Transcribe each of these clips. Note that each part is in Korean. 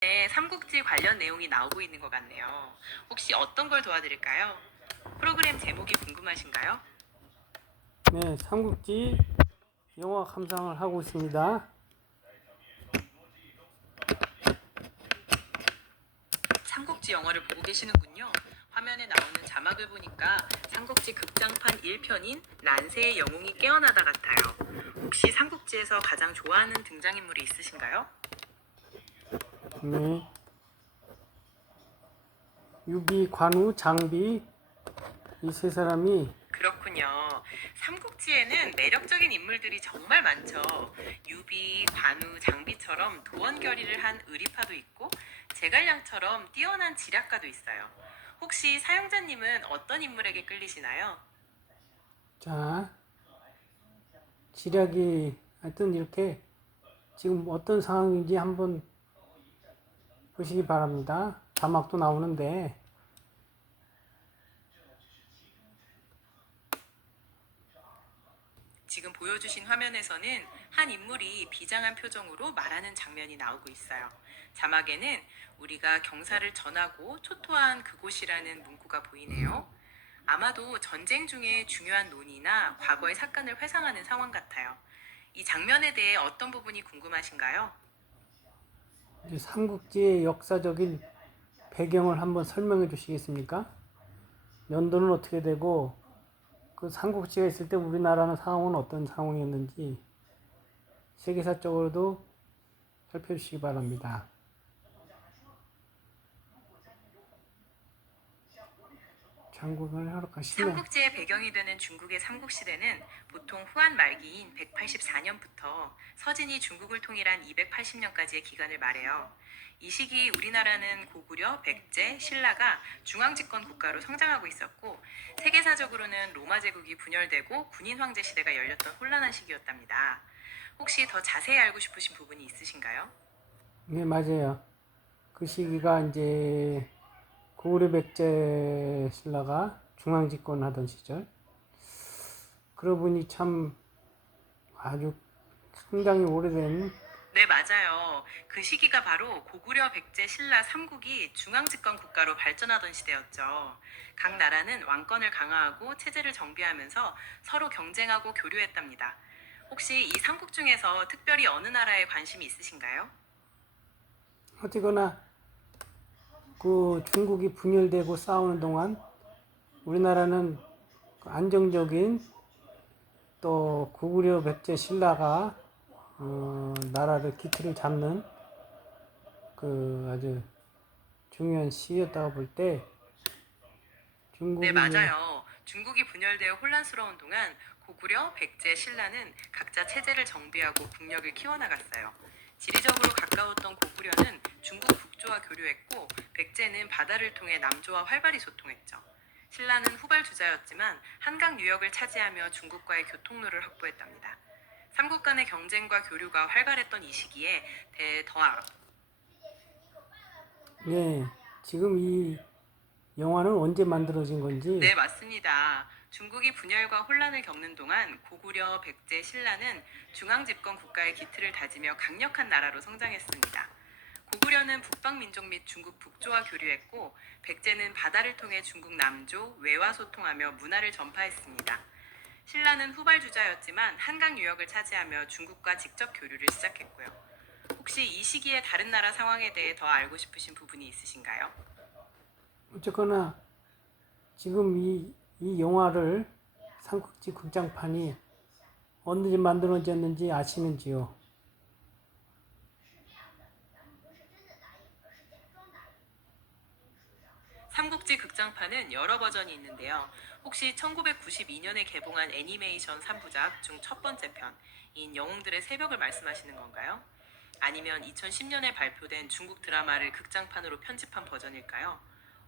네, 삼국지 관련 내용이 나오고 있는 것 같네요. 혹시 어떤 걸 도와드릴까요? 프로그램 제목이 궁금하신가요? 네, 삼국지 영화 감상을 하고 있습니다. 삼국지 영화를 보고 계시는군요. 화면에 나오는 자막을 보니까 삼국지 극장판 1편인 난세의 영웅이 깨어나다 같아요. 혹시 삼국지에서 가장 좋아하는 등장인물이 있으신가요? 네, 유비, 관우, 장비 이 세 사람이 그렇군요. 삼국지에는 매력적인 인물들이 정말 많죠. 유비, 관우, 장비처럼 도원결의를 한 의리파도 있고 제갈량처럼 뛰어난 지략가도 있어요. 혹시 사용자님은 어떤 인물에게 끌리시나요? 자 지략이 하여튼 이렇게 지금 어떤 상황인지 한번 보시기 바랍니다. 자막도 나오는데 지금 보여주신 화면에서는 한 인물이 비장한 표정으로 말하는 장면이 나오고 있어요. 자막에는 우리가 경사를 전하고 초토화한 그곳이라는 문구가 보이네요. 아마도 전쟁 중에 중요한 논의나 과거의 사건을 회상하는 상황 같아요. 이 장면에 대해 어떤 부분이 궁금하신가요? 이제 삼국지의 역사적인 배경을 한번 설명해 주시겠습니까? 연도는 어떻게 되고 그 삼국지가 있을 때 우리나라는 상황은 어떤 상황이었는지 세계사적으로도 살펴주시기 바랍니다. 장군을 허락하시면 삼국지의 배경이 되는 중국의 삼국시대는 보통 후한 말기인 184년부터 서진이 중국을 통일한 280년까지의 기간을 말해요. 이 시기 우리나라는 고구려, 백제, 신라가 중앙집권 국가로 성장하고 있었고 세계사적으로는 로마 제국이 분열되고 군인 황제 시대가 열렸던 혼란한 시기였답니다. 혹시 더 자세히 알고 싶으신 부분이 있으신가요? 네, 맞아요. 그 시기가 이제 고구려 백제 신라가 중앙 집권하던 시절. 그러고 보니 참 아주 상당히 오래된. 네, 맞아요. 그 시기가 바로 고구려, 백제, 신라 3국이 중앙집권 국가로 발전하던 시대였죠. 각 나라는 왕권을 강화하고 체제를 정비하면서 서로 경쟁하고 교류했답니다. 혹시 이 3국 중에서 특별히 어느 나라에 관심이 있으신가요? 어쨌거나 그 중국이 분열되고 싸우는 동안 우리나라는 그 안정적인 또 고구려 백제 신라가 나라를 기틀을 잡는 그 아주 중요한 시기였다고 볼 때 네, 중국이 이제 맞아요. 중국이 분열되어 혼란스러운 동안 고구려, 백제, 신라는 각자 체제를 정비하고 국력을 키워나갔어요. 지리적으로 가까웠던 고구려는 중국 북조와 교류했고, 백제는 바다를 통해 남조와 활발히 소통했죠. 신라는 후발주자였지만 한강 유역을 차지하며 중국과의 교통로를 확보했답니다. 삼국 간의 경쟁과 교류가 활발했던 이 시기에 더 네, 지금 이 영화는 언제 만들어진 건지. 네, 맞습니다. 중국이 분열과 혼란을 겪는 동안 고구려, 백제, 신라는 중앙 집권 국가의 기틀을 다지며 강력한 나라로 성장했습니다. 고구려는 북방 민족 및 중국 북조와 교류했고, 백제는 바다를 통해 중국 남조, 외와 소통하며 문화를 전파했습니다. 신라는 후발주자였지만 한강 유역을 차지하며 중국과 직접 교류를 시작했고요. 혹시 이 시기의 다른 나라 상황에 대해 더 알고 싶으신 부분이 있으신가요? 어쨌거나 지금 이 영화를 삼국지 극장판이 언제 만들어졌는지 아시는지요? 삼국지 극장판은 여러 버전이 있는데요. 혹시 1992년에 개봉한 애니메이션 3부작 중 첫 번째 편인 영웅들의 새벽을 말씀하시는 건가요? 아니면 2010년에 발표된 중국 드라마를 극장판으로 편집한 버전일까요?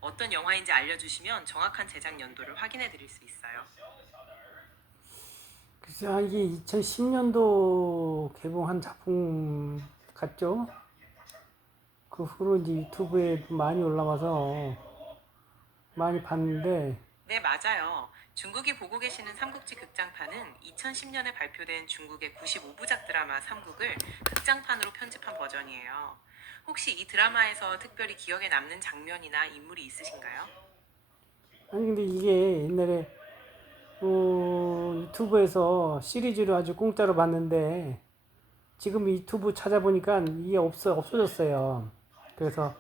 어떤 영화인지 알려주시면 정확한 제작 연도를 확인해 드릴 수 있어요. 글쎄, 이게 2010년도 개봉한 작품 같죠? 그 후로 이제 유튜브에 많이 올라가서 많이 봤는데, 네, 맞아요. 중국이 보고 계시는 삼국지 극장판은 2010년에 발표된 중국의 95부작 드라마 삼국을 극장판으로 편집한 버전이에요. 혹시 이 드라마에서 특별히 기억에 남는 장면이나 인물이 있으신가요? 아니 근데 이게 옛날에 유튜브에서 시리즈로 아주 공짜로 봤는데 지금 유튜브 찾아보니까 이게 없어졌어요. 그래서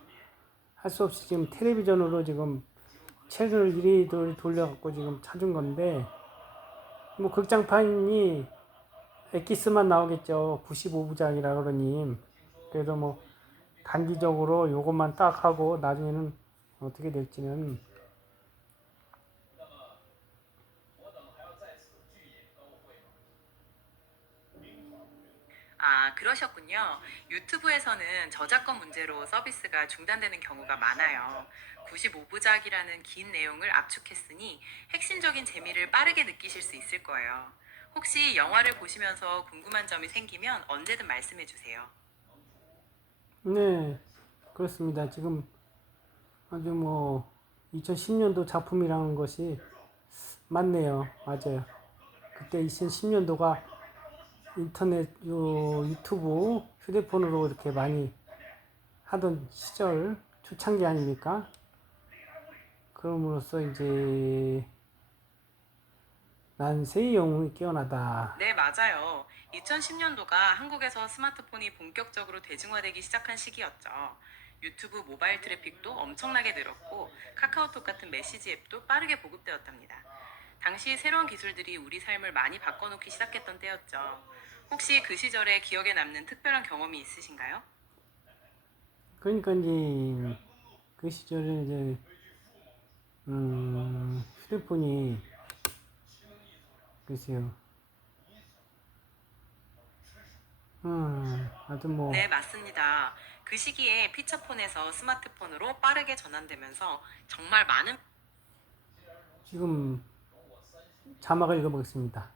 할 수 없이 지금 텔레비전으로 지금 채널을 이리 돌려갖고 지금 찾은 건데 뭐 극장판이 엑기스만 나오겠죠. 95부작이라 그러니. 그래서 뭐 단기적으로 요것만 딱 하고 나중에는 어떻게 될지는. 아, 그러셨군요. 유튜브에서는 저작권 문제로 서비스가 중단되는 경우가 많아요. 95부작이라는 긴 내용을 압축했으니 핵심적인 재미를 빠르게 느끼실 수 있을 거예요. 혹시 영화를 보시면서 궁금한 점이 생기면 언제든 말씀해 주세요. 네, 그렇습니다. 지금 아주 뭐 2010년도 작품이라는 것이 맞네요. 맞아요. 그때 2010년도가 인터넷 유튜브 휴대폰으로 이렇게 많이 하던 시절 초창기 아닙니까? 그럼으로써 이제 난 새의 영웅이 깨어나다. 네, 맞아요. 2010년도가 한국에서 스마트폰이 본격적으로 대중화되기 시작한 시기였죠. 유튜브 모바일 트래픽도 엄청나게 늘었고 카카오톡 같은 메시지 앱도 빠르게 보급되었답니다. 당시 새로운 기술들이 우리 삶을 많이 바꿔놓기 시작했던 때였죠. 혹시 그 시절에 기억에 남는 특별한 경험이 있으신가요? 그러니까 이제 그 시절에 이제 휴대폰이 글쎄요. 하여튼 뭐 네, 맞습니다. 그 시기에 피처폰에서 스마트폰으로 빠르게 전환되면서 정말 많은. 지금 자막을 읽어보겠습니다.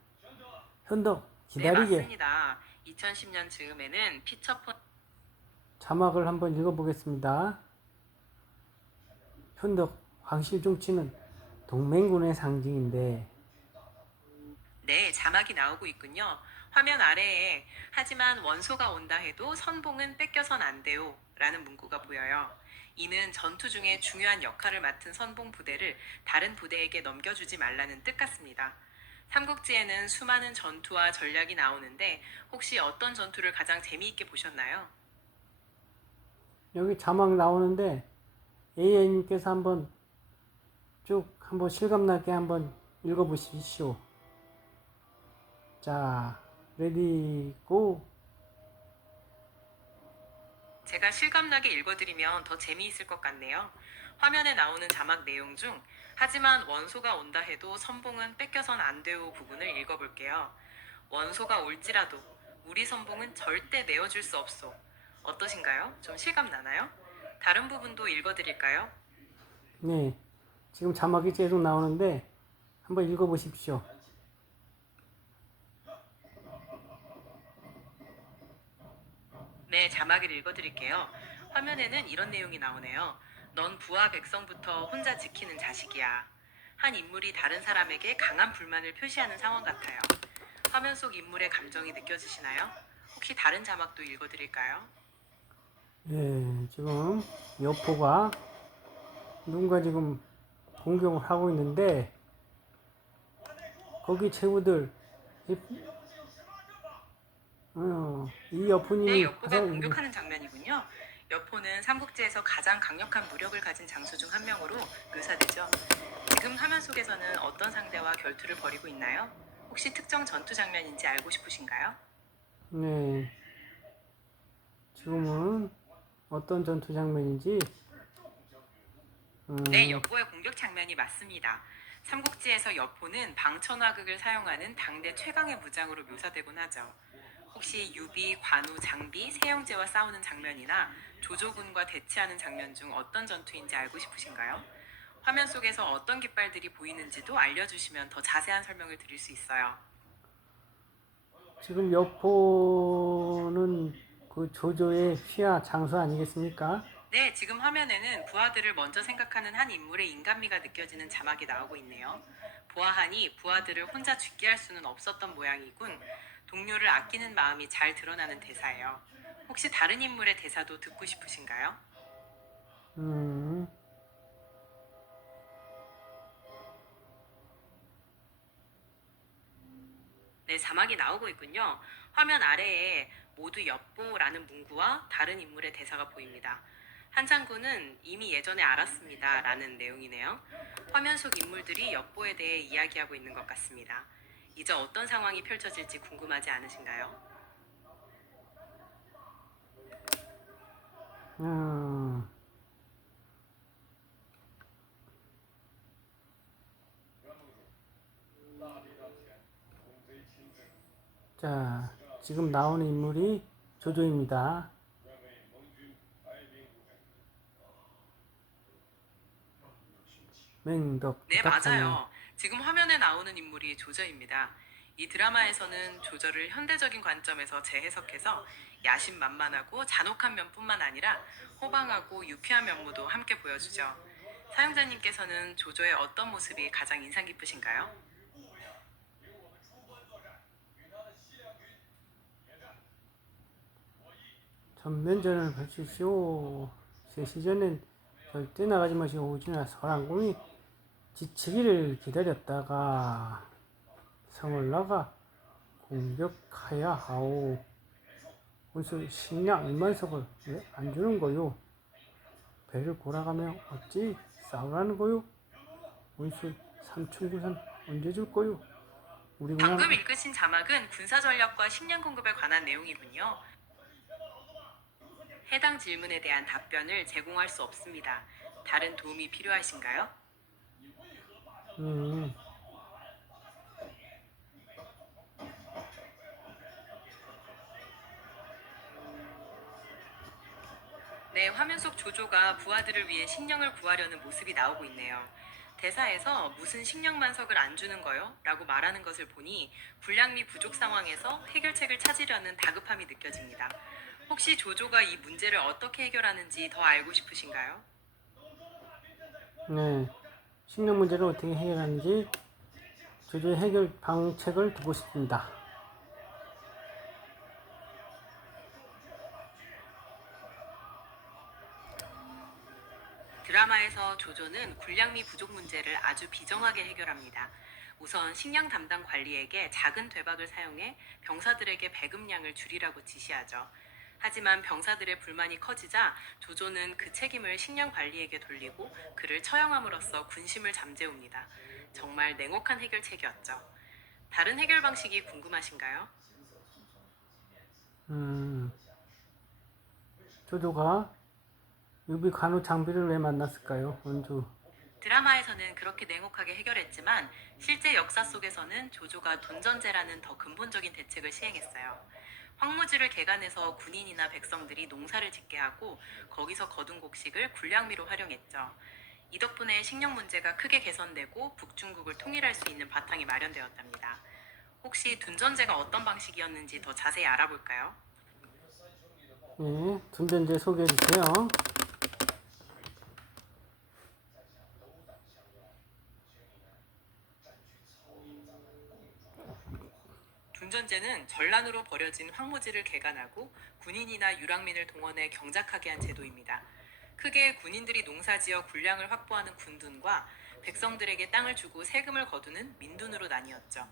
현덕 네, 기다리게. 맞습니다. 2010년 즈음에는 피처폰. 자막을 한번 읽어보겠습니다. 현덕 황실종치는 동맹군의 상징인데 네, 자막이 나오고 있군요. 화면 아래에 하지만 원소가 온다 해도 선봉은 뺏겨선 안 돼요 라는 문구가 보여요. 이는 전투 중에 중요한 역할을 맡은 선봉 부대를 다른 부대에게 넘겨주지 말라는 뜻 같습니다. 삼국지에는 수많은 전투와 전략이 나오는데 혹시 어떤 전투를 가장 재미있게 보셨나요? 여기 자막 나오는데 AI님께서 한번 쭉 한번 실감나게 한번 읽어보십시오. 자, 레디 고. 제가 실감나게 읽어드리면 더 재미있을 것 같네요. 화면에 나오는 자막 내용 중 하지만 원소가 온다 해도 선봉은 뺏겨선 안 돼요 부분을 읽어볼게요. 원소가 올지라도 우리 선봉은 절대 내어줄 수 없소. 어떠신가요? 좀 실감나나요? 다른 부분도 읽어드릴까요? 네, 지금 자막이 계속 나오는데 한번 읽어보십시오. 네, 자막을 읽어드릴게요. 화면에는 이런 내용이 나오네요. 넌 부하 백성부터 혼자 지키는 자식이야. 한 인물이 다른 사람에게 강한 불만을 표시하는 상황 같아요. 화면 속 인물의 감정이 느껴지시나요? 혹시 다른 자막도 읽어드릴까요? 예, 지금 여포가 누군가 지금 공격을 하고 있는데 거기 제구들 이, 이 네, 여포님이 여포가 공격하는 장면이군요. 여포는 삼국지에서 가장 강력한 무력을 가진 장수 중 한 명으로 묘사되죠. 지금 화면 속에서는 어떤 상대와 결투를 벌이고 있나요? 혹시 특정 전투 장면인지 알고 싶으신가요? 네, 지금은 어떤 전투 장면인지 네, 음, 여포의 공격 장면이 맞습니다. 삼국지에서 여포는 방천화극을 사용하는 당대 최강의 무장으로 묘사되곤 하죠. 혹시 유비, 관우, 장비, 세영제와 싸우는 장면이나 조조군과 대치하는 장면 중 어떤 전투인지 알고 싶으신가요? 화면 속에서 어떤 깃발들이 보이는지도 알려주시면 더 자세한 설명을 드릴 수 있어요. 지금 여포는 그 조조의 휘하 장수 아니겠습니까? 네, 지금 화면에는 부하들을 먼저 생각하는 한 인물의 인간미가 느껴지는 자막이 나오고 있네요. 보아하니 부하들을 혼자 죽게 할 수는 없었던 모양이군. 동료를 아끼는 마음이 잘 드러나는 대사예요. 혹시 다른 인물의 대사도 듣고 싶으신가요? 음, 네, 자막이 나오고 있군요. 화면 아래에 모두 엿보라는 문구와 다른 인물의 대사가 보입니다. 한 장군은 이미 예전에 알았습니다 라는 내용이네요. 화면 속 인물들이 엿보에 대해 이야기하고 있는 것 같습니다. 이제 어떤 상황이 펼쳐질지 궁금하지 않으신가요? 음, 자, 지금 나오는 인물이 조조입니다. 맹덕 네, 부탁하네. 맞아요. 지금 화면에 나오는 인물이 조저입니다. 이 드라마에서는 조저를 현대적인 관점에서 재해석해서 야심만만하고 잔혹한 면뿐만 아니라 호방하고 유쾌한 면모도 함께 보여주죠. 사용자님께서는 조조의 어떤 모습이 가장 인상 깊으신가요? 전면전을 펼치시오. 제 시전엔 절대 나가지 마시오. 오지나 서랑공이 지치기를 기다렸다가 성을 나가 공격하야 하오. 원수 식량 2만석을 왜 안 주는 거요? 배를 골아가며 어찌 싸우라는 거요? 원수 삼천구산 언제 줄 거요? 우리 방금 그냥 읽으신 자막은 군사 전략과 식량 공급에 관한 내용이군요. 해당 질문에 대한 답변을 제공할 수 없습니다. 다른 도움이 필요하신가요? 음, 네, 화면 속 조조가 부하들을 위해 식량을 구하려는 모습이 나오고 있네요. 대사에서 무슨 식량만석을 안 주는 거요? 라고 말하는 것을 보니 군량미 부족 상황에서 해결책을 찾으려는 다급함이 느껴집니다. 혹시 조조가 이 문제를 어떻게 해결하는지 더 알고 싶으신가요? 네. 식량 문제를 어떻게 해결하는지 조조의 해결 방책을 두고 싶습니다. 드라마에서 조조는 군량미 부족 문제를 아주 비정하게 해결합니다. 우선 식량 담당 관리에게 작은 되박을 사용해 병사들에게 배급량을 줄이라고 지시하죠. 하지만 병사들의 불만이 커지자 조조는 그 책임을 식량 관리에게 돌리고 그를 처형함으로써 군심을 잠재웁니다. 정말 냉혹한 해결책이었죠. 다른 해결 방식이 궁금하신가요? 음, 조조가 유비 간호 장비를 왜 만났을까요? 원주. 드라마에서는 그렇게 냉혹하게 해결했지만 실제 역사 속에서는 조조가 돈전제라는 더 근본적인 대책을 시행했어요. 황무지를 개간해서 군인이나 백성들이 농사를 짓게 하고 거기서 거둔 곡식을 군량미로 활용했죠. 이 덕분에 식량 문제가 크게 개선되고 북중국을 통일할 수 있는 바탕이 마련되었답니다. 혹시 둔전제가 어떤 방식이었는지 더 자세히 알아볼까요? 네, 둔전제 소개해 주세요. 둔전제는 전란으로 버려진 황무지를 개간하고 군인이나 유랑민을 동원해 경작하게 한 제도입니다. 크게 군인들이 농사지어 군량을 확보하는 군둔과 백성들에게 땅을 주고 세금을 거두는 민둔으로 나뉘었죠.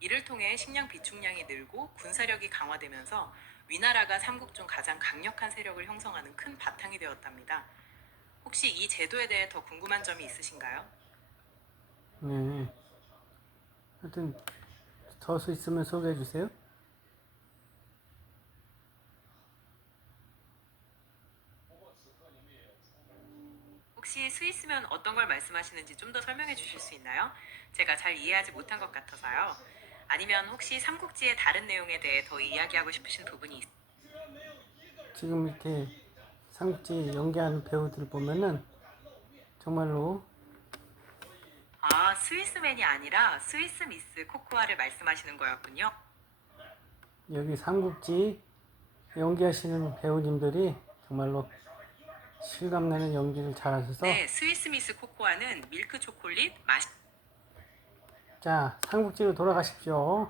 이를 통해 식량 비축량이 늘고 군사력이 강화되면서 위나라가 삼국 중 가장 강력한 세력을 형성하는 큰 바탕이 되었답니다. 혹시 이 제도에 대해 더 궁금한 점이 있으신가요? 네. 하여튼 더 수 있으면 소개해 주세요. 혹시 스위스면 어떤 걸 말씀하시는지 좀 더 설명해 주실 수 있나요? 제가 잘 이해하지 못한 것 같아서요. 아니면 혹시 삼국지의 다른 내용에 대해 더 이야기하고 싶으신 부분이 지금 이렇게 삼국지 연기하는 배우들 보면은 정말로 스위스맨이 아니라 스위스 미스 코코아를 말씀하시는 거였군요. 여기 삼국지 연기하시는 배우님들이 정말로 실감나는 연기를 잘하셔서 네, 스위스 미스 코코아는 밀크 초콜릿 맛 자, 삼국지로 돌아가십시오.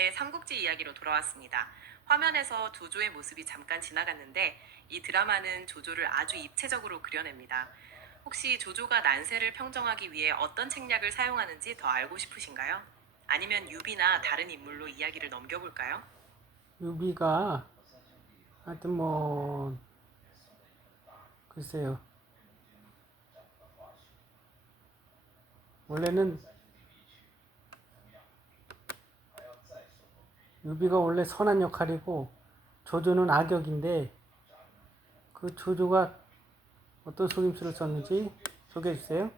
네, 삼국지 이야기로 돌아왔습니다. 화면에서 조조의 모습이 잠깐 지나갔는데 이 드라마는 조조를 아주 입체적으로 그려냅니다. 혹시 조조가 난세를 평정하기 위해 어떤 책략을 사용하는지 더 알고 싶으신가요? 아니면 유비나 다른 인물로 이야기를 넘겨볼까요? 유비가 하여튼 뭐 글쎄요. 원래는 유비가 원래 선한 역할이고 조조는 악역인데 그 조조가 어떤 속임수를 썼는지 소개해 주세요.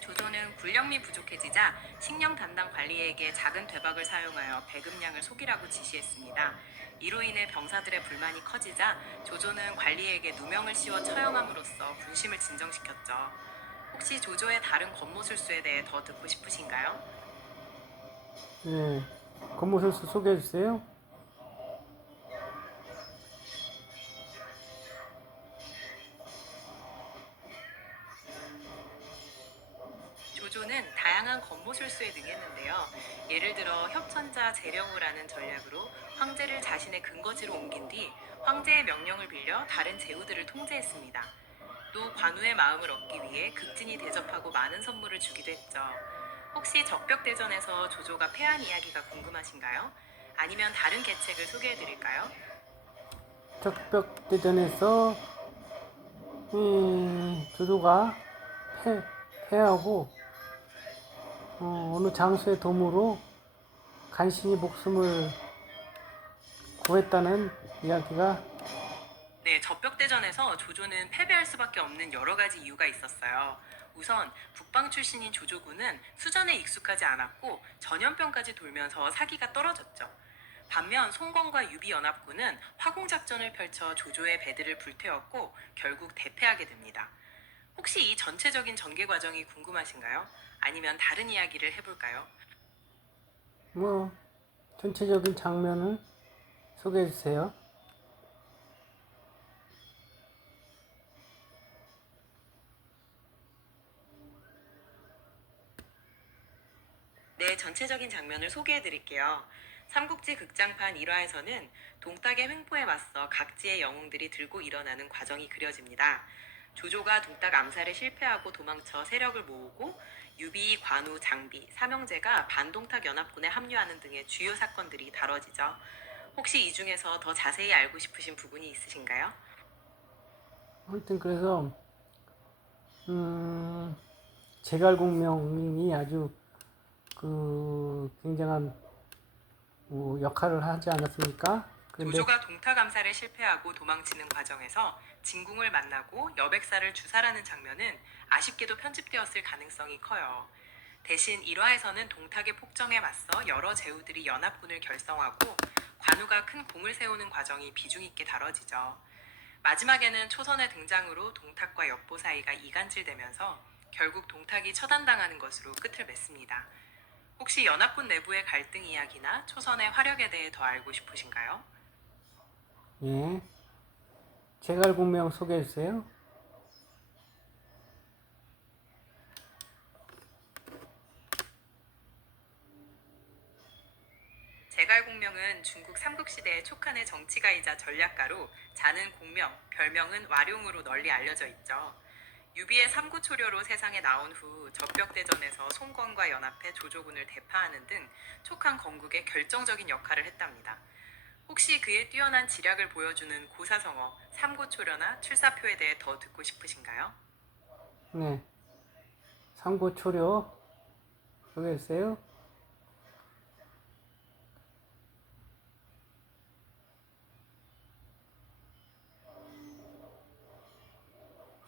조조는 군량미 부족해지자 식량 담당 관리에게 작은 되박을 사용하여 배급량을 속이라고 지시했습니다. 이로 인해 병사들의 불만이 커지자 조조는 관리에게 누명을 씌워 처형함으로써 군심을 진정시켰죠. 혹시 조조의 다른 권모술수에 대해 더 듣고 싶으신가요? 네, 권모술수 소개해 주세요. 조조는 다양한 권모술수에 능했는데요. 예를 들어 협천자 재령우라는 전략으로 황제를 자신의 근거지로 옮긴 뒤 황제의 명령을 빌려 다른 제후들을 통제했습니다. 또 관우의 마음을 얻기 위해 극진히 대접하고 많은 선물을 주기도 했죠. 혹시 적벽대전에서 조조가 패한 이야기가 궁금하신가요? 아니면 다른 계책을 소개해드릴까요? 적벽대전에서 조조가 패하고 어느 장수의 도움으로 간신히 목숨을 구했다는 이야기가 네, 적벽대전에서 조조는 패배할 수밖에 없는 여러 가지 이유가 있었어요. 우선 북방 출신인 조조군은 수전에 익숙하지 않았고 전염병까지 돌면서 사기가 떨어졌죠. 반면 송건과 유비 연합군은 화공작전을 펼쳐 조조의 배들을 불태웠고 결국 대패하게 됩니다. 혹시 이 전체적인 전개 과정이 궁금하신가요? 아니면 다른 이야기를 해볼까요? 뭐 전체적인 장면을 소개해 주세요. 네, 전체적인 장면을 소개해 드릴게요. 삼국지 극장판 1화에서는 동탁의 횡포에 맞서 각지의 영웅들이 들고 일어나는 과정이 그려집니다. 조조가 동탁 암살에 실패하고 도망쳐 세력을 모으고 유비, 관우, 장비, 삼형제가 반동탁 연합군에 합류하는 등의 주요 사건들이 다뤄지죠. 혹시 이 중에서 더 자세히 알고 싶으신 부분이 있으신가요? 아무튼 그래서 제갈공명이 아주 그 굉장한 역할을 하지 않았습니까? 그런데 조조가 동탁 암살에 실패하고 도망치는 과정에서 진궁을 만나고 여백사를 주살하는 장면은 아쉽게도 편집되었을 가능성이 커요. 대신 1화에서는 동탁의 폭정에 맞서 여러 제후들이 연합군을 결성하고 관우가 큰 공을 세우는 과정이 비중 있게 다뤄지죠. 마지막에는 초선의 등장으로 동탁과 엽보 사이가 이간질되면서 결국 동탁이 처단당하는 것으로 끝을 맺습니다. 혹시 연합군 내부의 갈등 이야기나 초선의 화력에 대해 더 알고 싶으신가요? 예, 제갈공명 소개해 주세요. 제갈공명은 중국 삼국시대의 촉한의 정치가이자 전략가로 자는 공명, 별명은 와룡으로 널리 알려져 있죠. 유비의 삼구초려로 세상에 나온 후 적벽대전에서 송건과 연합해 조조군을 대파하는 등 촉한 건국에 결정적인 역할을 했답니다. 혹시 그의 뛰어난 지략을 보여주는 고사성어, 삼구초려나 출사표에 대해 더 듣고 싶으신가요? 네, 삼고초려 보겠어요?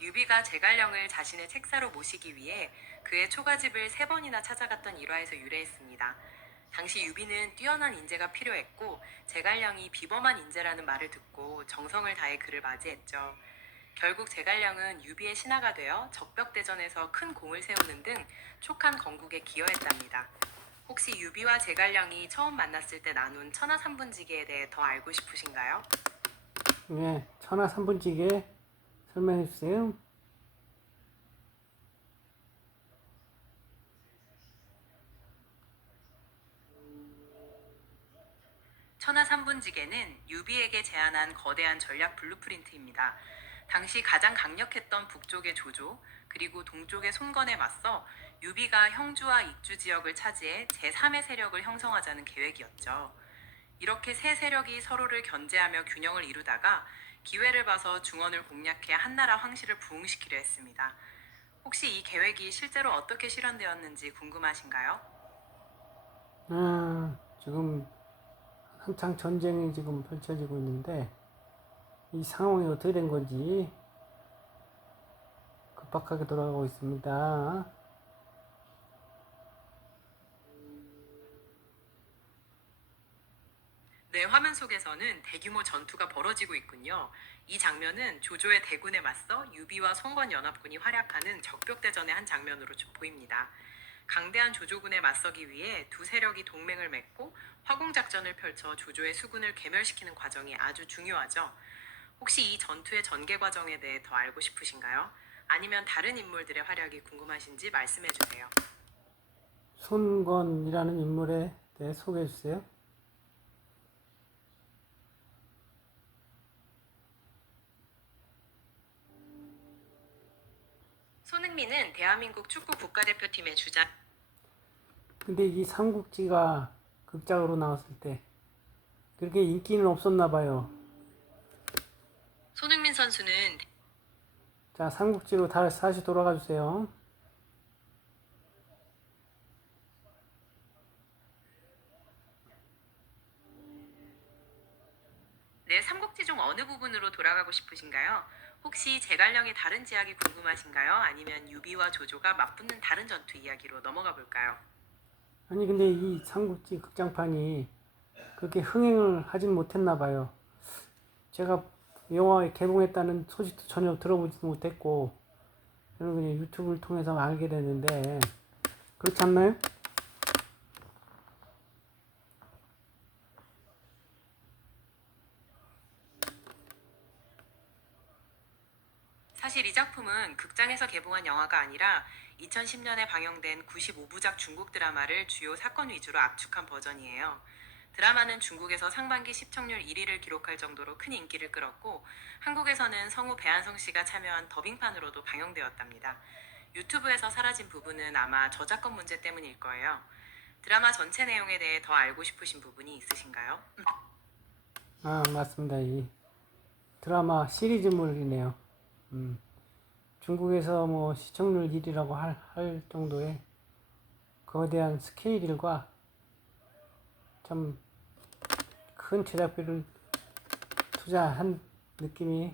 유비가 제갈령을 자신의 책사로 모시기 위해 그의 초가집을 3번이나 찾아갔던 일화에서 유래했습니다. 당시 유비는 뛰어난 인재가 필요했고 제갈령이 비범한 인재라는 말을 듣고 정성을 다해 그를 맞이했죠. 결국 제갈령은 유비의 신하가 되어 적벽대전에서 큰 공을 세우는 등 촉한 건국에 기여했답니다. 혹시 유비와 제갈령이 처음 만났을 때 나눈 천하삼분지계에 대해 더 알고 싶으신가요? 네, 천하삼분지계 설명해 주세요. 천하삼분지계는 유비에게 제안한 거대한 전략 블루프린트입니다. 당시 가장 강력했던 북쪽의 조조, 그리고 동쪽의 송건에 맞서 유비가 형주와 익주 지역을 차지해 제3의 세력을 형성하자는 계획이었죠. 이렇게 세 세력이 서로를 견제하며 균형을 이루다가 기회를 봐서 중원을 공략해 한나라 황실을 부흥시키려 했습니다. 혹시 이 계획이 실제로 어떻게 실현되었는지 궁금하신가요? 지금 한창 전쟁이 지금 펼쳐지고 있는데 이 상황이 어떻게 된 건지 급박하게 돌아가고 있습니다. 네, 화면 속에서는 대규모 전투가 벌어지고 있군요. 이 장면은 조조의 대군에 맞서 유비와 송건 연합군이 활약하는 적벽대전의 한 장면으로 보입니다. 강대한 조조군에 맞서기 위해 두 세력이 동맹을 맺고 화공작전을 펼쳐 조조의 수군을 괴멸시키는 과정이 아주 중요하죠. 혹시 이 전투의 전개 과정에 대해 더 알고 싶으신가요? 아니면 다른 인물들의 활약이 궁금하신지 말씀해 주세요. 손건이라는 인물에 대해 소개해 주세요. 손흥민은 대한민국 축구 국가대표팀의 주장. 근데 이 삼국지가 극작으로 나왔을 때 그렇게 인기는 없었나 봐요. 손흥민 선수는 자, 삼국지로 다시 돌아가 주세요. 네, 삼국지 중 어느 부분으로 돌아가고 싶으신가요? 혹시 제갈령의 다른 지역이 궁금하신가요? 아니면 유비와 조조가 맞붙는 다른 전투 이야기로 넘어가 볼까요? 아니 근데 이 삼국지 극장판이 그렇게 흥행을 하진 못했나 봐요. 제가 영화에 개봉했다는 소식도 전혀 들어보지도 못했고 저는 그냥 유튜브를 통해서 알게 됐는데 그렇지 않나요? 사실 이 작품은 극장에서 개봉한 영화가 아니라 2010년에 방영된 95부작 중국 드라마를 주요 사건 위주로 압축한 버전이에요. 드라마는 중국에서 상반기 시청률 1위를 기록할 정도로 큰 인기를 끌었고 한국에서는 성우 배한성 씨가 참여한 더빙판으로도 방영되었답니다. 유튜브에서 사라진 부분은 아마 저작권 문제 때문일 거예요. 드라마 전체 내용에 대해 더 알고 싶으신 부분이 있으신가요? 아, 맞습니다. 이 드라마 시리즈물이네요. 중국에서 뭐 시청률 1위라고 할 정도의 거대한 스케일과 참 큰 제작비를 투자한 느낌이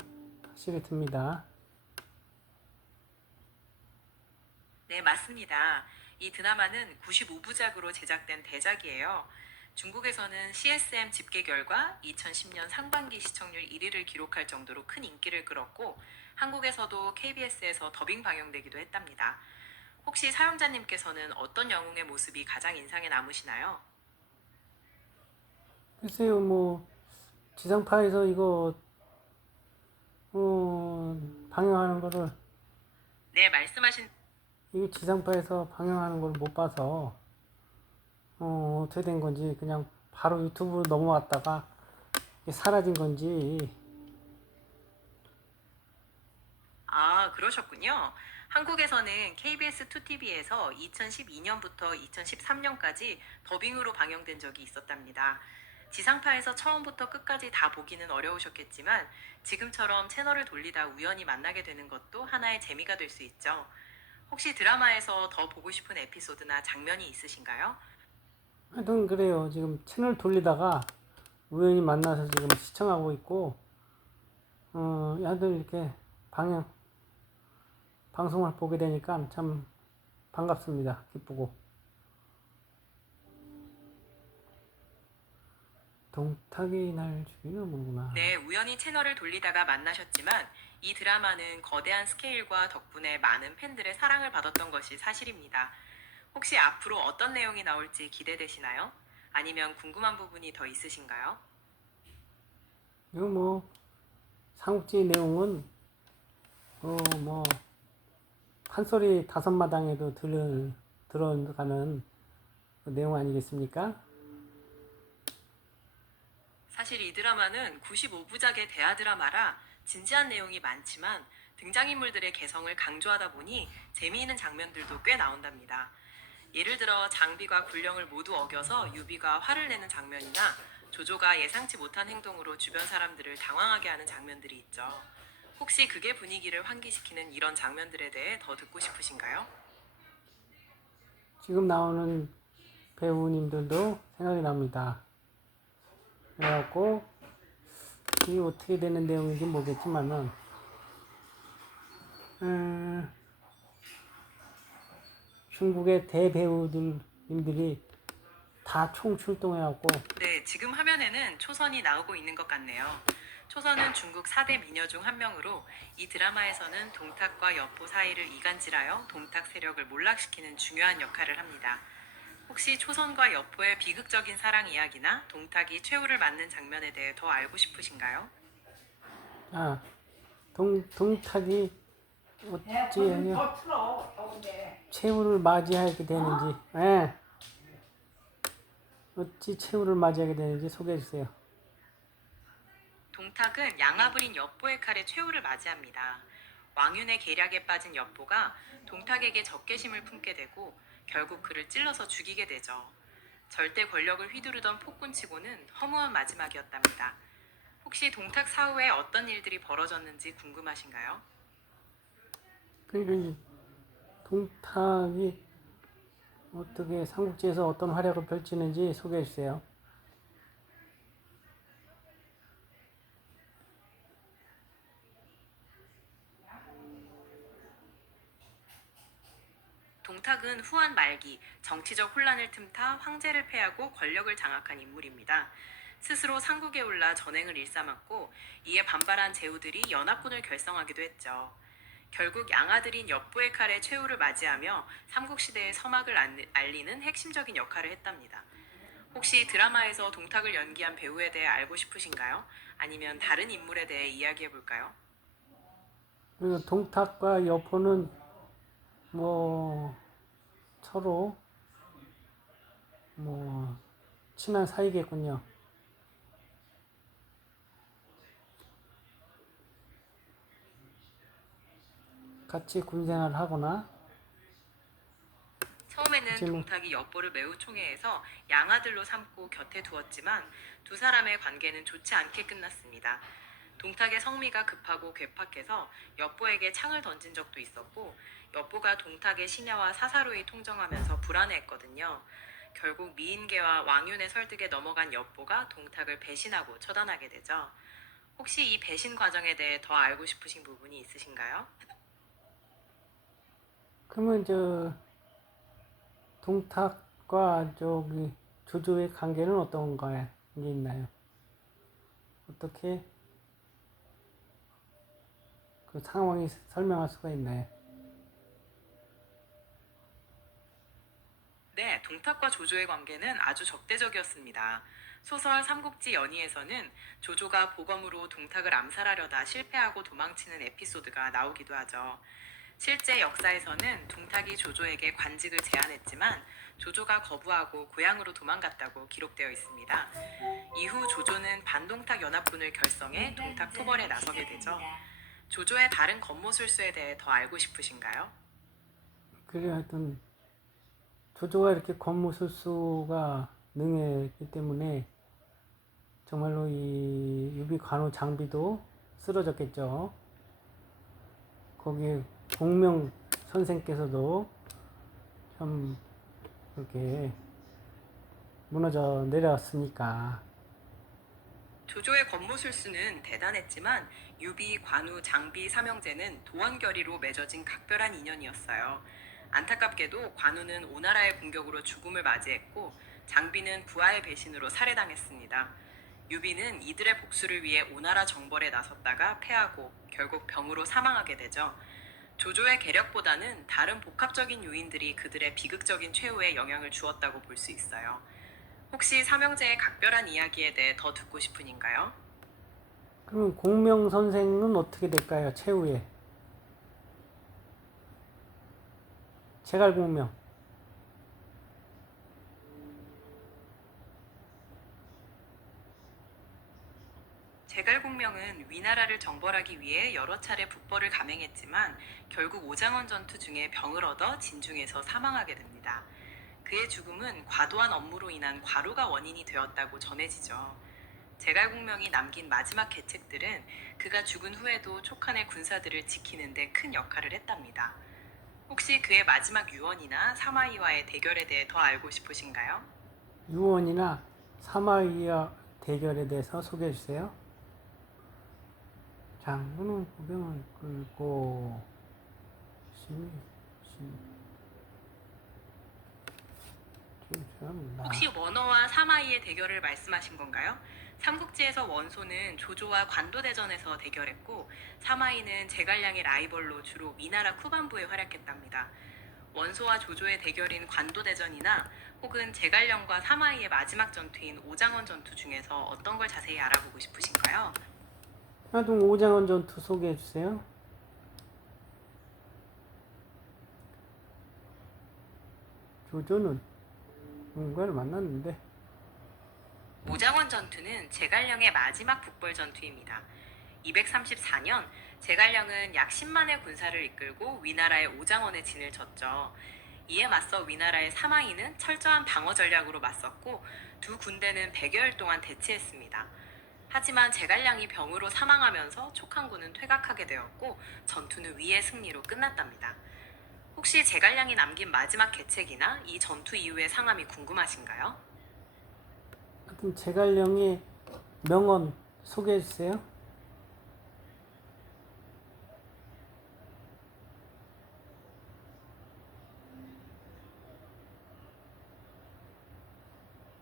확실히 듭니다. 네, 맞습니다. 이 드라마는 95부작으로 제작된 대작이에요. 중국에서는 CSM 집계 결과 2010년 상반기 시청률 1위를 기록할 정도로 큰 인기를 끌었고 한국에서도 KBS에서 더빙 방영되기도 했답니다. 혹시 사용자님께서는 어떤 영웅의 모습이 가장 인상에 남으시나요? 글쎄요, 뭐 지상파에서 이거 방영하는 거를 네, 말씀하신 이게 지상파에서 방영하는 걸 못 봐서 어떻게 된 건지 그냥 바로 유튜브로 넘어왔다가 이게 사라진 건지. 그러셨군요. 한국에서는 KBS 2TV에서 2012년부터 2013년까지 더빙으로 방영된 적이 있었답니다. 지상파에서 처음부터 끝까지 다 보기는 어려우셨겠지만 지금처럼 채널을 돌리다 우연히 만나게 되는 것도 하나의 재미가 될 수 있죠. 혹시 드라마에서 더 보고 싶은 에피소드나 장면이 있으신가요? 하여튼 그래요. 지금 채널 돌리다가 우연히 만나서 지금 시청하고 있고, 하여튼 이렇게 방송을 보게 되니까 참 반갑습니다. 기쁘고. 동탁이 날 죽이는구나. 네, 우연히 채널을 돌리다가 만나셨지만 이 드라마는 거대한 스케일과 덕분에 많은 팬들의 사랑을 받았던 것이 사실입니다. 혹시 앞으로 어떤 내용이 나올지 기대되시나요? 아니면 궁금한 부분이 더 있으신가요? 이거 뭐, 삼국지 내용은, 뭐, 판소리 5마당에도 들어가는 그 내용 아니겠습니까? 사실 이 드라마는 95부작의 대하 드라마라 진지한 내용이 많지만 등장인물들의 개성을 강조하다 보니 재미있는 장면들도 꽤 나온답니다. 예를 들어 장비가 군령을 모두 어겨서 유비가 화를 내는 장면이나 조조가 예상치 못한 행동으로 주변 사람들을 당황하게 하는 장면들이 있죠. 혹시 그게 분위기를 환기시키는 이런 장면들에 대해 더 듣고 싶으신가요? 지금 나오는 배우님들도 생각이 납니다. 그래갖고, 이게 어떻게 되는 내용인지 모르겠지만은, 중국의 대배우들님들이 다 총출동해갖고, 네, 지금 화면에는 초선이 나오고 있는 것 같네요. 초선은 중국 4대 미녀 중 한 명으로 이 드라마에서는 동탁과 여포 사이를 이간질하여 동탁 세력을 몰락시키는 중요한 역할을 합니다. 혹시 초선과 여포의 비극적인 사랑 이야기나 동탁이 최후를 맞는 장면에 대해 더 알고 싶으신가요? 아, 동탁이 어찌 최후를 맞이하게 되는지, 어찌 최후를 맞이하게 되는지 소개해 주세요. 동탁은 양아부린 여포의 칼에 최후를 맞이합니다. 왕윤의 계략에 빠진 여포가 동탁에게 적개심을 품게 되고 결국 그를 찔러서 죽이게 되죠. 절대 권력을 휘두르던 폭군치고는 허무한 마지막이었답니다. 혹시 동탁 사후에 어떤 일들이 벌어졌는지 궁금하신가요? 그리고 이제 동탁이 어떻게 삼국지에서 어떤 활약을 펼치는지 소개해 주세요. 동탁은 후한 말기 정치적 혼란을 틈타 황제를 패하고 권력을 장악한 인물입니다. 스스로 상국에 올라 전행을 일삼았고 이에 반발한 제후들이 연합군을 결성하기도 했죠. 결국 양아들인 엽부의 칼에 최후를 맞이하며 삼국시대의 서막을 알리는 핵심적인 역할을 했답니다. 혹시 드라마에서 동탁을 연기한 배우에 대해 알고 싶으신가요? 아니면 다른 인물에 대해 이야기해 볼까요? 그리고 동탁과 여포는 뭐 서로 뭐 친한 사이겠군요. 같이 군생활을 하거나 처음에는 같이 뭐 동탁이 엽보를 매우 총애해서 양아들로 삼고 곁에 두었지만 두 사람의 관계는 좋지 않게 끝났습니다. 동탁의 성미가 급하고 괴팍해서 엽보에게 창을 던진 적도 있었고 엽보가 동탁의 시녀와 사사로이 통정하면서 불안해했거든요. 결국 미인계와 왕윤의 설득에 넘어간 엽보가 동탁을 배신하고 처단하게 되죠. 혹시 이 배신 과정에 대해 더 알고 싶으신 부분이 있으신가요? 그러면 동탁과 조조의 관계는 어떤 거에 있나요? 어떻게 그 상황이 설명할 수가 있나요? 네, 동탁과 조조의 관계는 아주 적대적이었습니다. 소설 삼국지 연의에서는 조조가 보검으로 동탁을 암살하려다 실패하고 도망치는 에피소드가 나오기도 하죠. 실제 역사에서는 동탁이 조조에게 관직을 제안했지만 조조가 거부하고 고향으로 도망갔다고 기록되어 있습니다. 이후 조조는 반동탁 연합군을 결성해 동탁 토벌에 나서게 되죠. 조조의 다른 권모술수에 대해 더 알고 싶으신가요? 그래 하여튼 조조가 이렇게 권무술수가 능했기 때문에 정말로 이 유비 관우 장비도 쓰러졌겠죠. 거기에 공명 선생께서도 좀 이렇게 무너져 내려왔으니까. 조조의 권모술수는 대단했지만 유비, 관우, 장비, 삼형제는 도원결의로 맺어진 각별한 인연이었어요. 안타깝게도 관우는 오나라의 공격으로 죽음을 맞이했고 장비는 부하의 배신으로 살해당했습니다. 유비는 이들의 복수를 위해 오나라 정벌에 나섰다가 패하고 결국 병으로 사망하게 되죠. 조조의 계력보다는 다른 복합적인 요인들이 그들의 비극적인 최후에 영향을 주었다고 볼 수 있어요. 혹시 삼형제의 각별한 이야기에 대해 더 듣고 싶으신가요? 그럼 공명 선생은 어떻게 될까요? 최후에 제갈공명. 제갈공명은 위나라를 정벌하기 위해 여러 차례 북벌을 감행했지만 결국 오장원 전투 중에 병을 얻어 진중에서 사망하게 됩니다. 그의 죽음은 과도한 업무로 인한 과로가 원인이 되었다고 전해지죠. 제갈공명이 남긴 마지막 계책들은 그가 죽은 후에도 촉한의 군사들을 지키는 데 큰 역할을 했답니다. 혹시 그의 마지막 유언이나 사마이와의 대결에 대해 더 알고 싶으신가요? 유언이나 사마이와 대결에 대해서 소개해 주세요. 장군은 부병을 끌고 심히 혹시 원어와 사마이의 대결을 말씀하신 건가요? 삼국지에서 원소는 조조와 관도대전에서 대결했고 사마이는 제갈량의 라이벌로 주로 위나라 쿠반부에 활약했답니다. 원소와 조조의 대결인 관도대전이나 혹은 제갈량과 사마이의 마지막 전투인 오장원 전투 중에서 어떤 걸 자세히 알아보고 싶으신가요? 하동 오장원 전투 소개해 주세요. 조조는 누군가를 만났는데 오장원 전투는 제갈량의 마지막 북벌 전투입니다. 234년 제갈량은 약 10만의 군사를 이끌고 위나라의 오장원에 진을 쳤죠. 이에 맞서 위나라의 사마이는 철저한 방어 전략으로 맞섰고 두 군대는 100여일 동안 대치했습니다. 하지만 제갈량이 병으로 사망하면서 촉한군은 퇴각하게 되었고 전투는 위의 승리로 끝났답니다. 혹시 제갈량이 남긴 마지막 계책이나 이 전투 이후의 상황이 궁금하신가요? 하여튼 제갈량의 명언 소개해 주세요.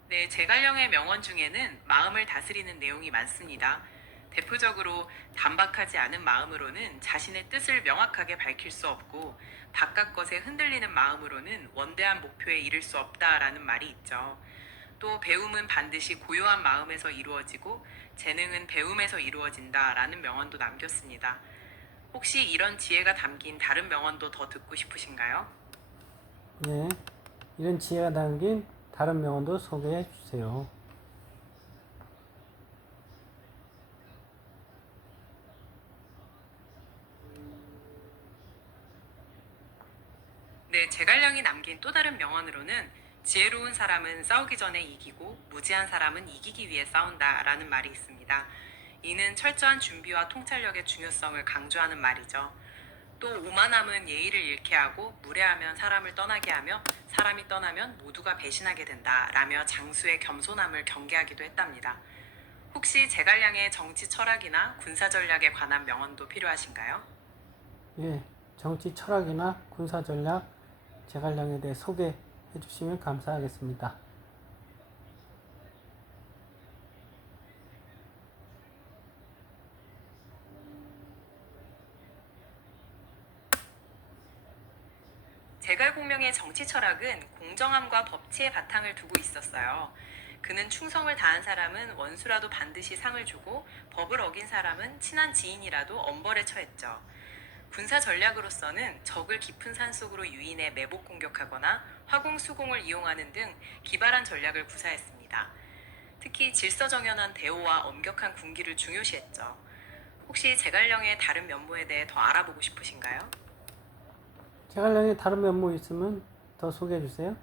네, 제갈령의 명언 중에는 마음을 다스리는 내용이 많습니다. 대표적으로 단박하지 않은 마음으로는 자신의 뜻을 명확하게 밝힐 수 없고 바깥 것에 흔들리는 마음으로는 원대한 목표에 이를 수 없다라는 말이 있죠. 또 배움은 반드시 고요한 마음에서 이루어지고 재능은 배움에서 이루어진다라는 명언도 남겼습니다. 혹시 이런 지혜가 담긴 다른 명언도 더 듣고 싶으신가요? 네, 이런 지혜가 담긴 다른 명언도 소개해 주세요. 네, 제갈량이 남긴 또 다른 명언으로는 지혜로운 사람은 싸우기 전에 이기고 무지한 사람은 이기기 위해 싸운다라는 말이 있습니다. 이는 철저한 준비와 통찰력의 중요성을 강조하는 말이죠. 또 오만함은 예의를 잃게 하고 무례하면 사람을 떠나게 하며 사람이 떠나면 모두가 배신하게 된다라며 장수의 겸손함을 경계하기도 했답니다. 혹시 제갈량의 정치 철학이나 군사 전략에 관한 명언도 필요하신가요? 예, 정치 철학이나 군사 전략 제갈량에 대해 소개해 주시면 감사하겠습니다. 제갈공명의 정치 철학은 공정함과 법치의 바탕을 두고 있었어요. 그는 충성을 다한 사람은 원수라도 반드시 상을 주고 법을 어긴 사람은 친한 지인이라도 엄벌에 처했죠. 군사 전략으로서는 적을 깊은 산속으로 유인해 매복 공격하거나 화공 수공을 이용하는 등 기발한 전략을 구사했습니다. 특히 질서정연한 대오와 엄격한 군기를 중요시했죠. 혹시 제갈령의 다른 면모에 대해 더 알아보고 싶으신가요? 제갈량의 다른 면모 있으면 더 소개해 주세요.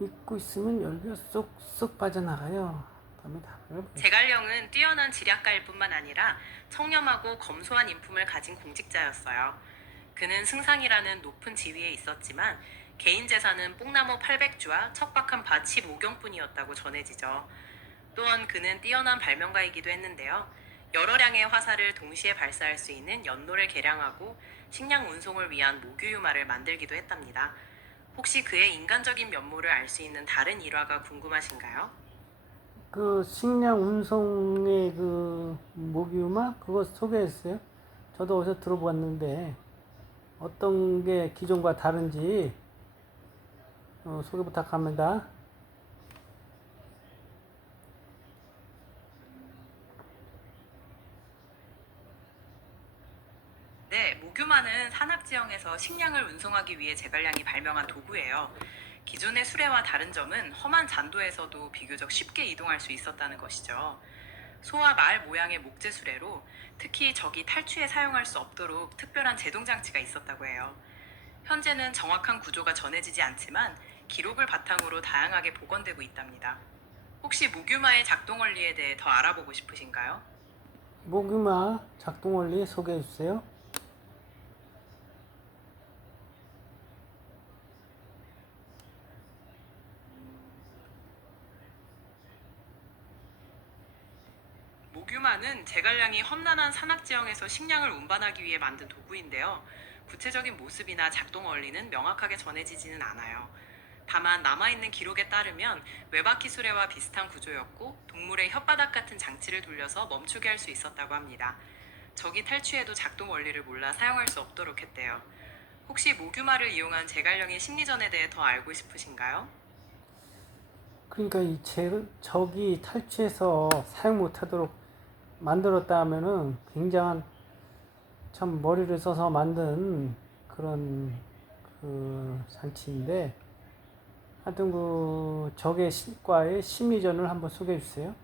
잊고 있으면 열기가 쏙쏙 빠져나가요. 다음에 다 배워보겠습니다. 제갈령은 뛰어난 지략가일 뿐만 아니라 청렴하고 검소한 인품을 가진 공직자였어요. 그는 승상이라는 높은 지위에 있었지만 개인 재산은 뽕나무 800주와 척박한 밭 15경뿐이었다고 전해지죠. 또한 그는 뛰어난 발명가이기도 했는데요. 여러 량의 화살을 동시에 발사할 수 있는 연노를 개량하고 식량 운송을 위한 모규유마를 만들기도 했답니다. 혹시 그의 인간적인 면모를 알 수 있는 다른 일화가 궁금하신가요? 그 식량 운송의 그 모기우마 그거 소개했어요? 저도 어디서 들어봤는데 어떤 게 기존과 다른지 소개 부탁합니다. 네, 모규마는 산악지형에서 식량을 운송하기 위해 제갈량이 발명한 도구예요. 기존의 수레와 다른 점은 험한 잔도에서도 비교적 쉽게 이동할 수 있었다는 것이죠. 소와 말 모양의 목재 수레로 특히 적이 탈취에 사용할 수 없도록 특별한 제동 장치가 있었다고 해요. 현재는 정확한 구조가 전해지지 않지만 기록을 바탕으로 다양하게 복원되고 있답니다. 혹시 모규마의 작동 원리에 대해 더 알아보고 싶으신가요? 모기우마 작동 원리 소개해 주세요. 모규마는 제갈량이 험난한 산악지형에서 식량을 운반하기 위해 만든 도구인데요. 구체적인 모습이나 작동 원리는 명확하게 전해지지는 않아요. 다만 남아있는 기록에 따르면 외바퀴 수레와 비슷한 구조였고 동물의 혓바닥 같은 장치를 돌려서 멈추게 할 수 있었다고 합니다. 적이 탈취해도 작동 원리를 몰라 사용할 수 없도록 했대요. 혹시 모규마를 이용한 제갈령의 심리전에 대해 더 알고 싶으신가요? 그러니까 적이 탈취해서 사용 못하도록 만들었다 하면은 굉장한 참 머리를 써서 만든 그런 그 장치인데 하여튼 그 적의 과의 심리전을 한번 소개해 주세요.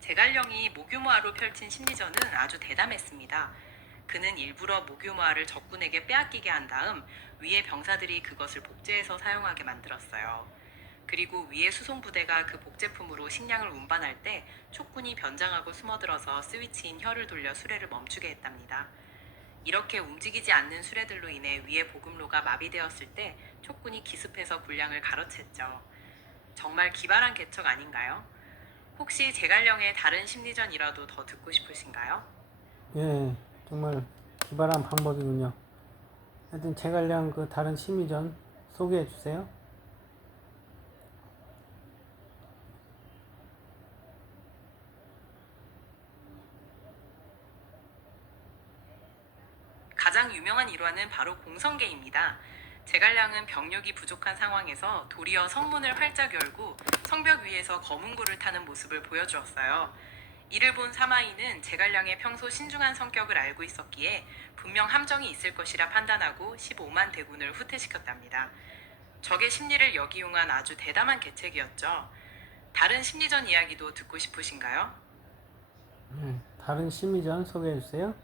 제갈령이 모규모아로 펼친 심리전은 아주 대담했습니다. 그는 일부러 모규모아를 적군에게 빼앗기게 한 다음 위의 병사들이 그것을 복제해서 사용하게 만들었어요. 그리고 위의 수송부대가 그 복제품으로 식량을 운반할 때 촉군이 변장하고 숨어들어서 스위치인 혀를 돌려 수레를 멈추게 했답니다. 이렇게 움직이지 않는 수레들로 인해 위의 보급로가 마비되었을 때 촉군이 기습해서 군량을 가로챘죠. 정말 기발한 개척 아닌가요? 혹시 제갈령의 다른 심리전이라도 더 듣고 싶으신가요? 예, 정말 기발한 방법이군요. 하여튼 제갈량 그 다른 심리전 소개해 주세요. 가장 유명한 일화는 바로 공성계입니다. 제갈량은 병력이 부족한 상황에서 도리어 성문을 활짝 열고 성벽 위에서 검은고를 타는 모습을 보여주었어요. 이를 본 사마이는 제갈량의 평소 신중한 성격을 알고 있었기에 분명 함정이 있을 것이라 판단하고 15만 대군을 후퇴시켰답니다. 적의 심리를 역이용한 아주 대담한 계책이었죠. 다른 심리전 이야기도 듣고 싶으신가요? 다른 심리전 소개해 주세요.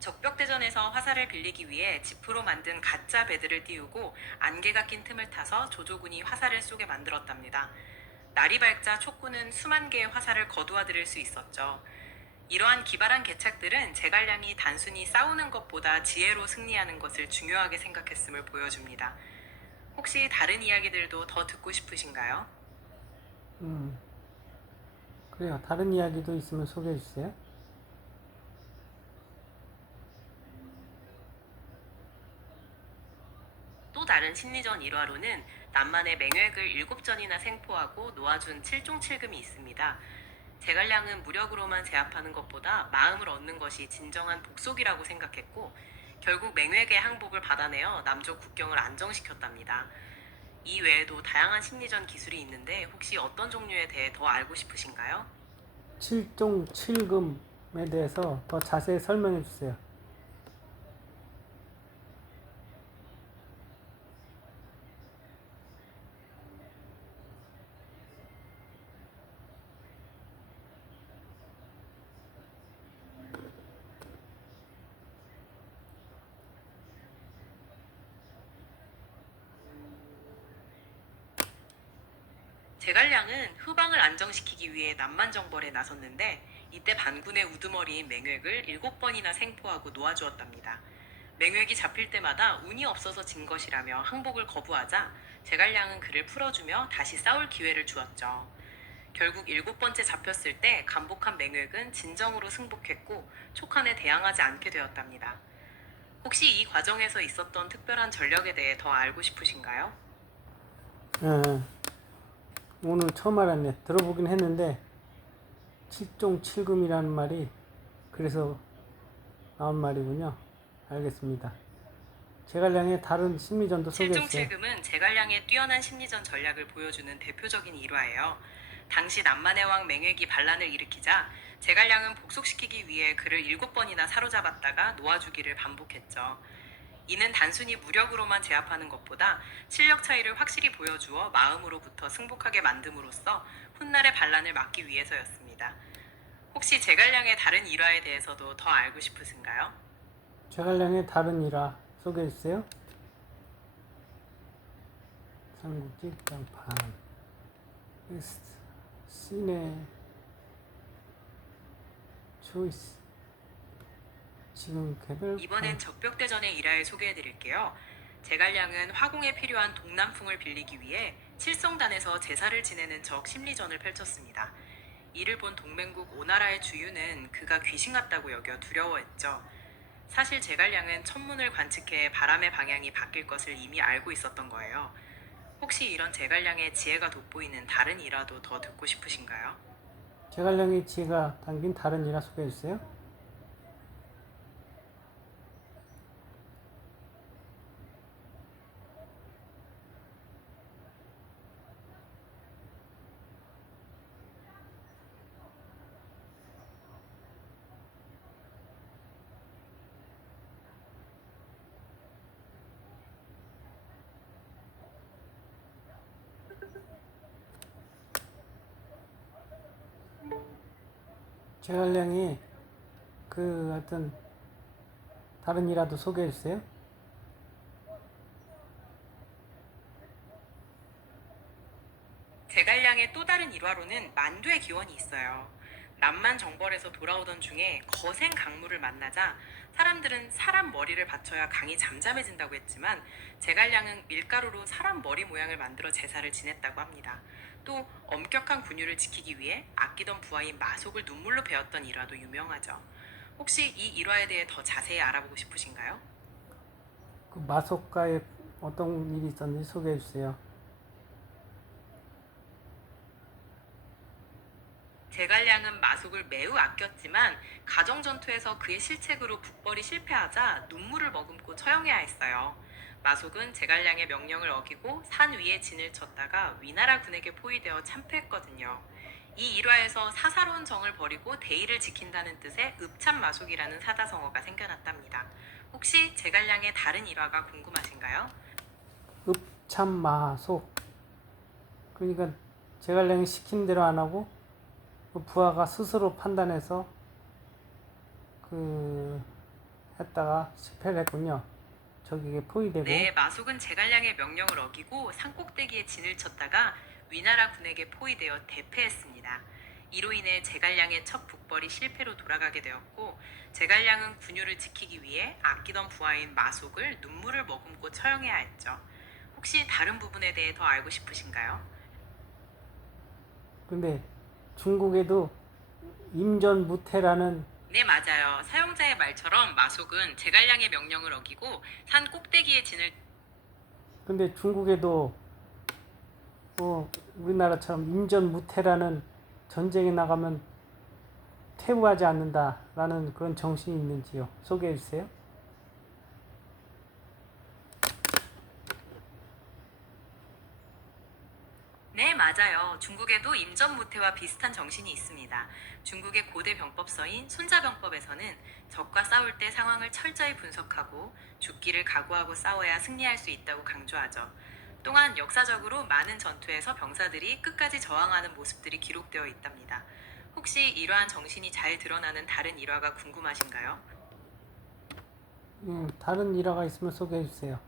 적벽대전에서 화살을 빌리기 위해 지프로 만든 가짜 배들을 띄우고 안개가 낀 틈을 타서 조조군이 화살을 쏘게 만들었답니다. 날이 밝자 촉군은 수만 개의 화살을 거두어들일 수 있었죠. 이러한 기발한 계책들은 제갈량이 단순히 싸우는 것보다 지혜로 승리하는 것을 중요하게 생각했음을 보여줍니다. 혹시 다른 이야기들도 더 듣고 싶으신가요? 그래요. 다른 이야기도 있으면 소개해 주세요. 또 다른 심리전 일화로는 남만의 맹획을 7전이나 생포하고 놓아준 칠종칠금이 있습니다. 제갈량은 무력으로만 제압하는 것보다 마음을 얻는 것이 진정한 복속이라고 생각했고 결국 맹획의 항복을 받아내어 남쪽 국경을 안정시켰답니다. 이 외에도 다양한 심리전 기술이 있는데 혹시 어떤 종류에 대해 더 알고 싶으신가요? 칠종 칠금에 대해서 더 자세히 설명해 주세요. 제갈량은 후방을 안정시키기 위해 남만정벌에 나섰는데 이때 반군의 우두머리인 맹획을 7번이나 생포하고 놓아주었답니다. 맹획이 잡힐 때마다 운이 없어서 진 것이라며 항복을 거부하자 제갈량은 그를 풀어주며 다시 싸울 기회를 주었죠. 결국 7번째 잡혔을 때 감복한 맹획은 진정으로 승복했고 촉한에 대항하지 않게 되었답니다. 혹시 이 과정에서 있었던 특별한 전력에 대해 더 알고 싶으신가요? 예, 오늘 처음 알았네. 들어보긴 했는데 칠종 칠금이라는 말이 그래서 나온 말이군요. 알겠습니다. 제갈량의 다른 심리전도 소개했어요. 칠종칠금은 제갈량의 뛰어난 심리전 전략을 보여주는 대표적인 일화예요. 당시 남만의 왕 맹획이 반란을 일으키자 제갈량은 복속시키기 위해 그를 7번이나 사로잡았다가 놓아주기를 반복했죠. 이는 단순히 무력으로만 제압하는 것보다 실력 차이를 확실히 보여주어 마음으로부터 승복하게 만듦으로써 훗날의 반란을 막기 위해서였습니다. 혹시 제갈량의 다른 일화에 대해서도 더 알고 싶으신가요? 제갈량의 다른 일화 소개해주세요. 삼국지 극장판 시네 초이스 지금 개별 이번엔 적벽대전의 일화를 소개해드릴게요. 제갈량은 화공에 필요한 동남풍을 빌리기 위해 칠성단에서 제사를 지내는 적 심리전을 펼쳤습니다. 이를 본 동맹국 오나라의 주유는 그가 귀신 같다고 여겨 두려워했죠. 사실 제갈량은 천문을 관측해 바람의 방향이 바뀔 것을 이미 알고 있었던 거예요. 혹시 이런 제갈량의 지혜가 돋보이는 다른 일화도 더 듣고 싶으신가요? 제갈량의 지혜가 담긴 다른 일화 소개해주세요. 제갈량이 그 어떤 다른 일화도 소개해주세요. 제갈량의 또 다른 일화로는 만두의 기원이 있어요. 남만 정벌에서 돌아오던 중에 거센 강물을 만나자 사람들은 사람 머리를 받쳐야 강이 잠잠해진다고 했지만 제갈량은 밀가루로 사람 머리 모양을 만들어 제사를 지냈다고 합니다. 또 엄격한 군율을 지키기 위해 아끼던 부하인 마속을 눈물로 베었던 일화도 유명하죠. 혹시 이 일화에 대해 더 자세히 알아보고 싶으신가요? 그 마속가에 어떤 일이 있었는지 소개해주세요. 제갈량은 마속을 매우 아꼈지만 가정 전투에서 그의 실책으로 북벌이 실패하자 눈물을 머금고 처형해야 했어요. 마속은 제갈량의 명령을 어기고 산 위에 진을 쳤다가 위나라 군에게 포위되어 참패했거든요. 이 일화에서 사사로운 정을 버리고 대의를 지킨다는 뜻의 읍참마속이라는 사자성어가 생겨났답니다. 혹시 제갈량의 다른 일화가 궁금하신가요? 읍참마속. 그러니까 제갈량이 시킨 대로 안 하고 그 부하가 스스로 판단해서 그 했다가 실패를 했군요. 적에게 포위되고. 네, 마속은 제갈량의 명령을 어기고 산꼭대기에 진을 쳤다가 위나라 군에게 포위되어 대패했습니다. 이로 인해 제갈량의 첫 북벌이 실패로 돌아가게 되었고 제갈량은 군유를 지키기 위해 아끼던 부하인 마속을 눈물을 머금고 처형해야 했죠. 혹시 다른 부분에 대해 더 알고 싶으신가요? 근데 중국에도 임전무태라는 네, 맞아요. 사용자의 말처럼 마속은 제갈량의 명령을 어기고 산 꼭대기에 진을 근데 중국에도 뭐 우리나라처럼 임전무태라는 전쟁에 나가면 퇴부하지 않는다라는 그런 정신이 있는지요? 소개해 주세요. 네, 맞아요. 중국에도 임전무태와 비슷한 정신이 있습니다. 중국의 고대 병법서인 손자병법에서는 적과 싸울 때 상황을 철저히 분석하고 죽기를 각오하고 싸워야 승리할 수 있다고 강조하죠. 또한 역사적으로 많은 전투에서 병사들이 끝까지 저항하는 모습들이 기록되어 있답니다. 혹시 이러한 정신이 잘 드러나는 다른 일화가 궁금하신가요? 다른 일화가 있으면 소개해 주세요.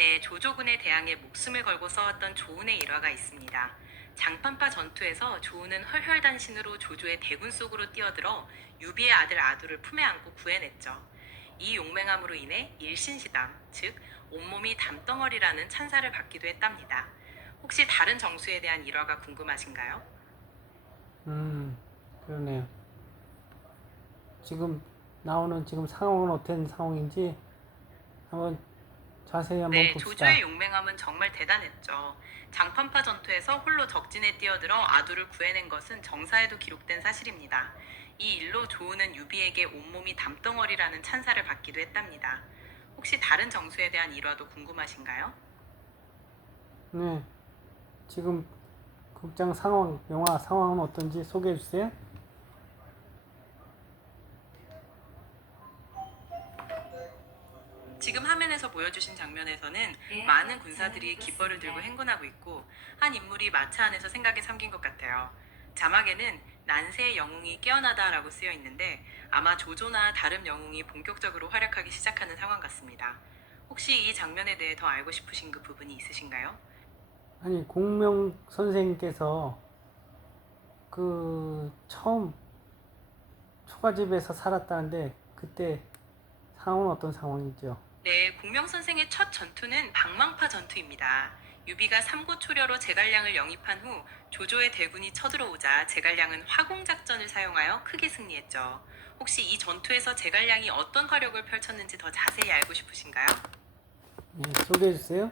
네, 조조군에 대항해 목숨을 걸고 싸웠던 조운의 일화가 있습니다. 장판파 전투에서 조운은 헐혈단신으로 조조의 대군 속으로 뛰어들어 유비의 아들 아두를 품에 안고 구해냈죠. 이 용맹함으로 인해 일신시담, 즉 온몸이 담덩어리라는 찬사를 받기도 했답니다. 혹시 다른 정수에 대한 일화가 궁금하신가요? 그러네요. 지금 나오는 지금 상황은 어떤 상황인지 한번 자세히 한번 네, 봅시다. 조조의 용맹함은 정말 대단했죠. 장판파 전투에서 홀로 적진에 뛰어들어 아두를 구해낸 것은 정사에도 기록된 사실입니다. 이 일로 조우는 유비에게 온몸이 담덩어리라는 찬사를 받기도 했답니다. 혹시 다른 정수에 대한 일화도 궁금하신가요? 네, 지금 극장 상황, 영화 상황은 어떤지 소개해 주세요. 지금 화면에서 보여주신 장면에서는 많은 군사들이 깃벌을 들고 행군하고 있고 한 인물이 마차 안에서 생각에 잠긴 것 같아요. 자막에는 난세의 영웅이 깨어나다라고 쓰여 있는데 아마 조조나 다른 영웅이 본격적으로 활약하기 시작하는 상황 같습니다. 혹시 이 장면에 대해 더 알고 싶으신 그 부분이 있으신가요? 아니, 공명 선생님께서 그 처음 초가집에서 살았다는데 그때 상황은 어떤 상황이죠? 네, 공명 선생의 첫 전투는 방망파 전투입니다. 유비가 삼고초려로 제갈량을 영입한 후 조조의 대군이 쳐들어오자 제갈량은 화공작전을 사용하여 크게 승리했죠. 혹시 이 전투에서 제갈량이 어떤 화력을 펼쳤는지 더 자세히 알고 싶으신가요? 네, 소개해 주세요.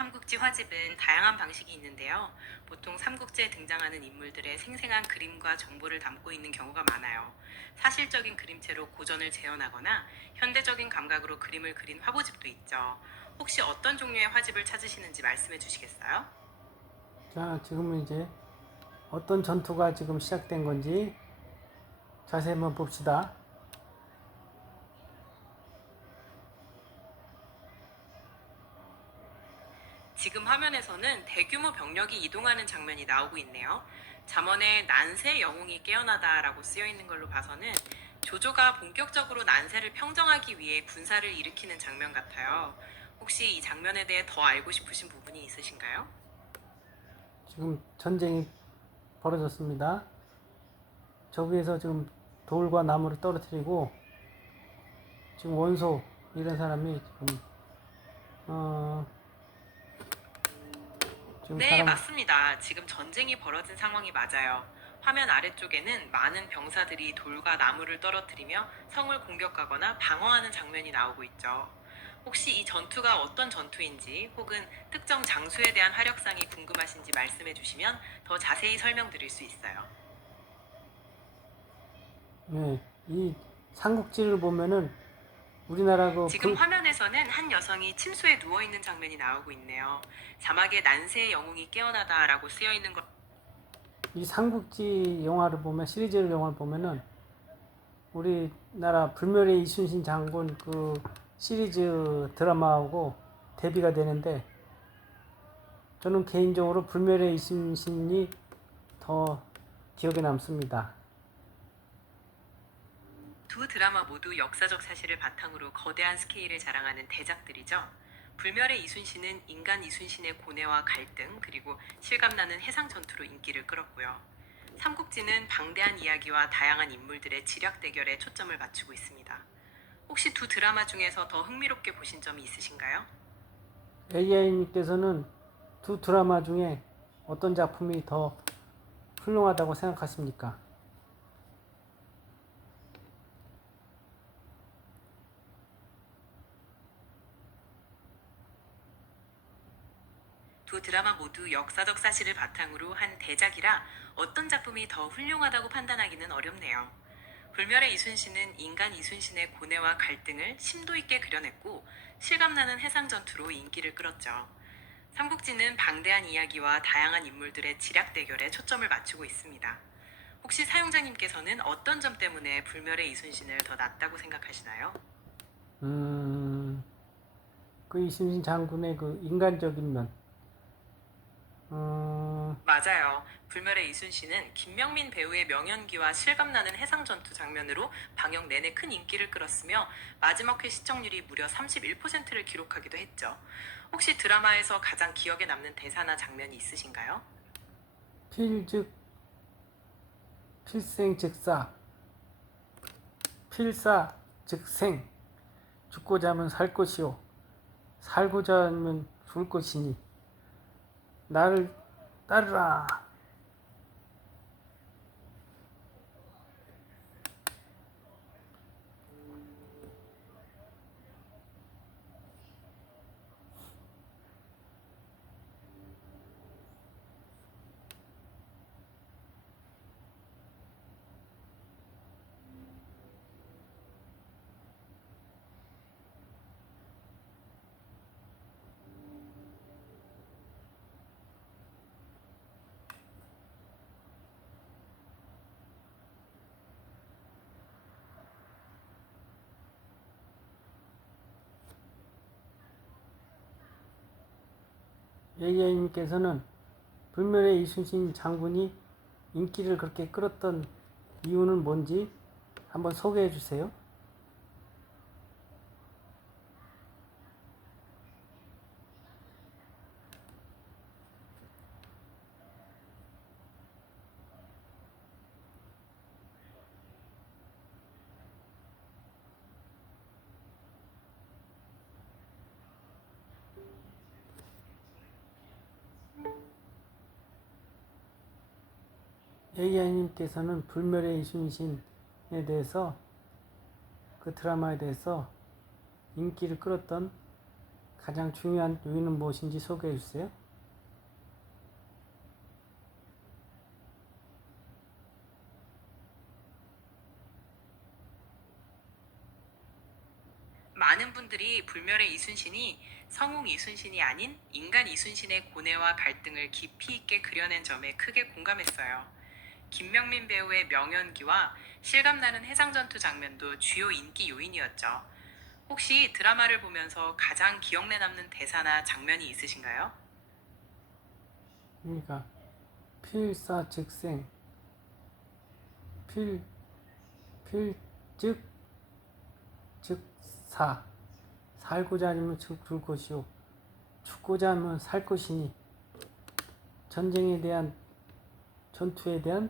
삼국지 화집은 다양한 방식이 있는데요. 보통 삼국지에 등장하는 인물들의 생생한 그림과 정보를 담고 있는 경우가 많아요. 사실적인 그림체로 고전을 재현하거나 현대적인 감각으로 그림을 그린 화보집도 있죠. 혹시 어떤 종류의 화집을 찾으시는지 말씀해 주시겠어요? 자, 지금은 이제 어떤 전투가 지금 시작된 건지 자세히 한번 봅시다. 지금 화면에서는 대규모 병력이 이동하는 장면이 나오고 있네요. 잠언에 난세 영웅이 깨어나다라고 쓰여 있는 걸로 봐서는 조조가 본격적으로 난세를 평정하기 위해 군사를 일으키는 장면 같아요. 혹시 이 장면에 대해 더 알고 싶으신 부분이 있으신가요? 지금 전쟁이 벌어졌습니다. 저 위에서 지금 돌과 나무를 떨어뜨리고 지금 원소 이런 사람이 어, 지금 네, 사람 맞습니다. 지금 전쟁이 벌어진 상황이 맞아요. 화면 아래쪽에는 많은 병사들이 돌과 나무를 떨어뜨리며 성을 공격하거나 방어하는 장면이 나오고 있죠. 혹시 이 전투가 어떤 전투인지 혹은 특정 장소에 대한 화력상이 궁금하신지 말씀해 주시면 더 자세히 설명드릴 수 있어요. 네, 이 삼국지를 보면은 우리나라 지금 화면에서는 한 여성이 침소에 누워 있는 장면이 나오고 있네요. 자막에 난세의 영웅이 깨어나다라고 쓰여 있는 것. 이 삼국지 영화를 보면 시리즈 영화를 보면은 우리나라 불멸의 이순신 장군 그 시리즈 드라마하고 대비가 되는데 저는 개인적으로 불멸의 이순신이 더 기억에 남습니다. 두 드라마 모두 역사적 사실을 바탕으로 거대한 스케일을 자랑하는 대작들이죠. 불멸의 이순신은 인간 이순신의 고뇌와 갈등 그리고 실감나는 해상 전투로 인기를 끌었고요. 삼국지는 방대한 이야기와 다양한 인물들의 지략 대결에 초점을 맞추고 있습니다. 혹시 두 드라마 중에서 더 흥미롭게 보신 점이 있으신가요? AI님께서는 두 드라마 중에 어떤 작품이 더 훌륭하다고 생각하십니까? 두 드라마 모두 역사적 사실을 바탕으로 한 대작이라 어떤 작품이 더 훌륭하다고 판단하기는 어렵네요. 불멸의 이순신은 인간 이순신의 고뇌와 갈등을 심도 있게 그려냈고 실감나는 해상 전투로 인기를 끌었죠. 삼국지는 방대한 이야기와 다양한 인물들의 지략 대결에 초점을 맞추고 있습니다. 혹시 사용자님께서는 어떤 점 때문에 불멸의 이순신을 더 낫다고 생각하시나요? 그 이순신 장군의 그 인간적인 면, 맞아요. 불멸의 이순신은 김명민 배우의 명연기와 실감나는 해상전투 장면으로 방영 내내 큰 인기를 끌었으며 마지막 회 시청률이 무려 31%를 기록하기도 했죠. 혹시 드라마에서 가장 기억에 남는 대사나 장면이 있으신가요? 필즉 필생즉사 필사 즉생 죽고자 하면 살 것이요 살고자 하면 죽을 것이니 나를 따르라. 예예님께서는 불멸의 이순신 장군이 인기를 그렇게 끌었던 이유는 뭔지 한번 소개해 주세요. 예예님께서는 불멸의 이순신에 대해서 그 드라마에 대해서 인기를 끌었던 가장 중요한 요인은 무엇인지 소개해 주세요. 많은 분들이 불멸의 이순신이 성웅 이순신이 아닌 인간 이순신의 고뇌와 갈등을 깊이 있게 그려낸 점에 크게 공감했어요. 김명민 배우의 명연기와 실감나는 해상전투 장면도 주요 인기 요인이었죠. 혹시 드라마를 보면서 가장 기억에 남는 대사나 장면이 있으신가요? 그러니까 필사즉생 필 필즉 즉사 살고자 하면 죽을 것이요 죽고자 하면 살 것이니 전쟁에 대한 전투에 대한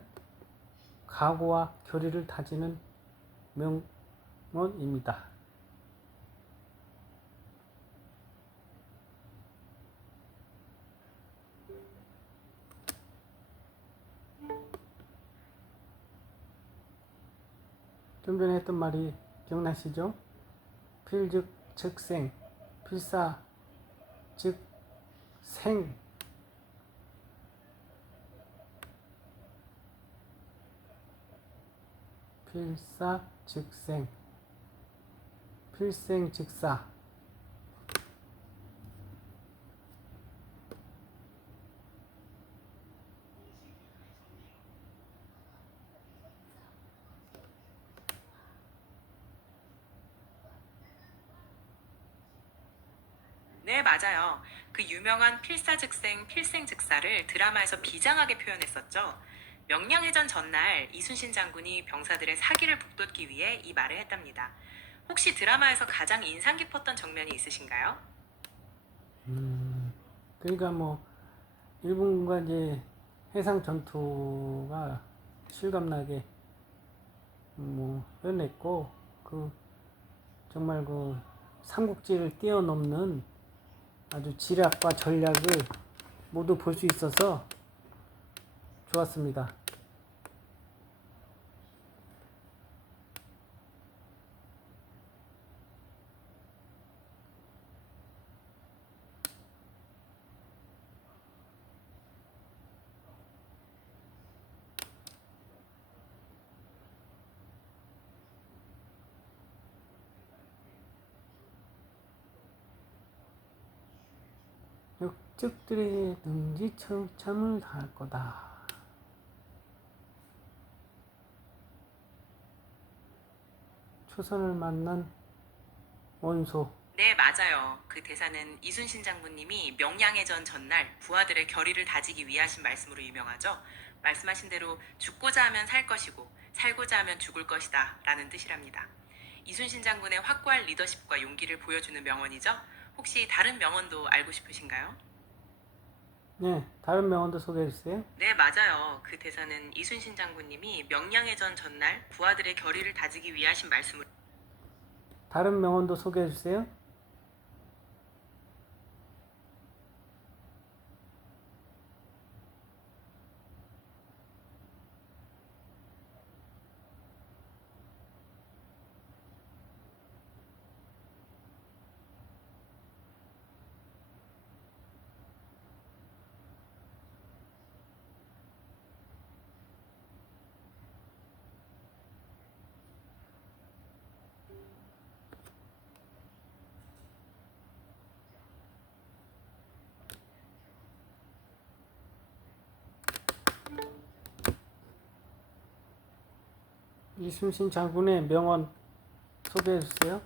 각오와 결의를 다지는 명언입니다. 좀 전에 했던 말이 기억나시죠? 필즉 즉생 필사 즉생 필사 즉생 필생즉사. 네, 맞아요. 그 유명한 필사즉생, 필생즉사를 드라마에서 비장하게 표현했었죠. 명량해전 전날 이순신 장군이 병사들의 사기를 북돋기 위해 이 말을 했답니다. 혹시 드라마에서 가장 인상 깊었던 장면이 있으신가요? 그러니까 뭐 일본과 이제 해상 전투가 실감나게 뭐 표현했고 그 정말 그 삼국지를 뛰어넘는 아주 지략과 전략을 모두 볼 수 있어서 좋았습니다. 역적들의 능지처참을 다할 거다. 초선을 만난 원소. 네, 맞아요. 그 대사는 이순신 장군님이 명량해전 전날 부하들의 결의를 다지기 위해 하신 말씀으로 유명하죠. 말씀하신 대로 죽고자 하면 살 것이고 살고자 하면 죽을 것이다 라는 뜻이랍니다. 이순신 장군의 확고한 리더십과 용기를 보여주는 명언이죠. 혹시 다른 명언도 알고 싶으신가요? 네, 다른 명언도 소개해 주세요. 네, 맞아요. 그 대사는 이순신 장군님이 명량해전 전날 부하들의 결의를 다지기 위해 하신 말씀으로 다른 명언도 소개해 주세요. 이순신 장군의 명언 소개해 주세요.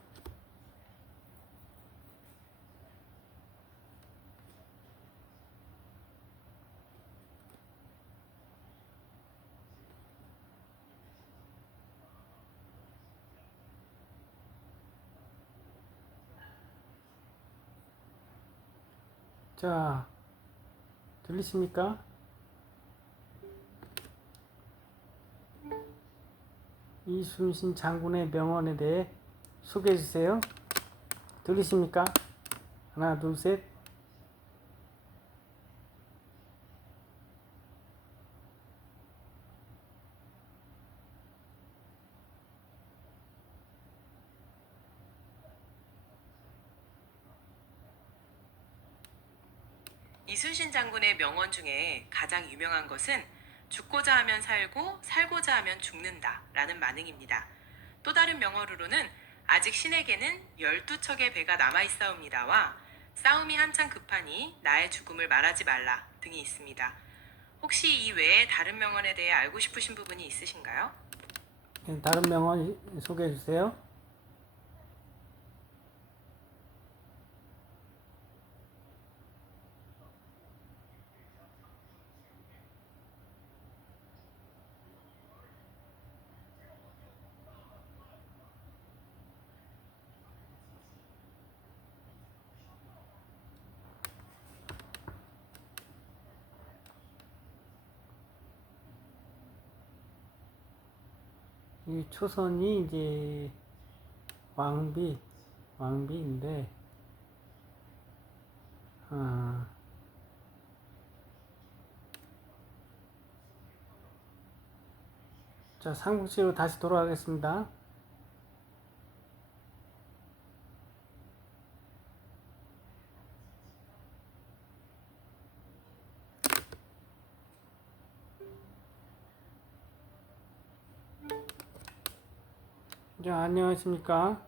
자, 들리십니까? 이순신 장군의 명언에 대해 소개해 주세요. 들리십니까? 하나, 둘, 셋. 이순신 장군의 명언 중에 가장 유명한 것은 죽고자 하면 살고 살고자 하면 죽는다 라는 만행입니다. 또 다른 명언으로는 아직 신에게는 12척의 배가 남아있사옵니다와 싸움이 한창 급하니 나의 죽음을 말하지 말라 등이 있습니다. 혹시 이 외에 다른 명언에 대해 알고 싶으신 부분이 있으신가요? 네, 다른 명언 소개해 주세요. 이 초선이 이제 왕비인데, 아, 자, 삼국지로 다시 돌아가겠습니다. 자, 안녕하십니까?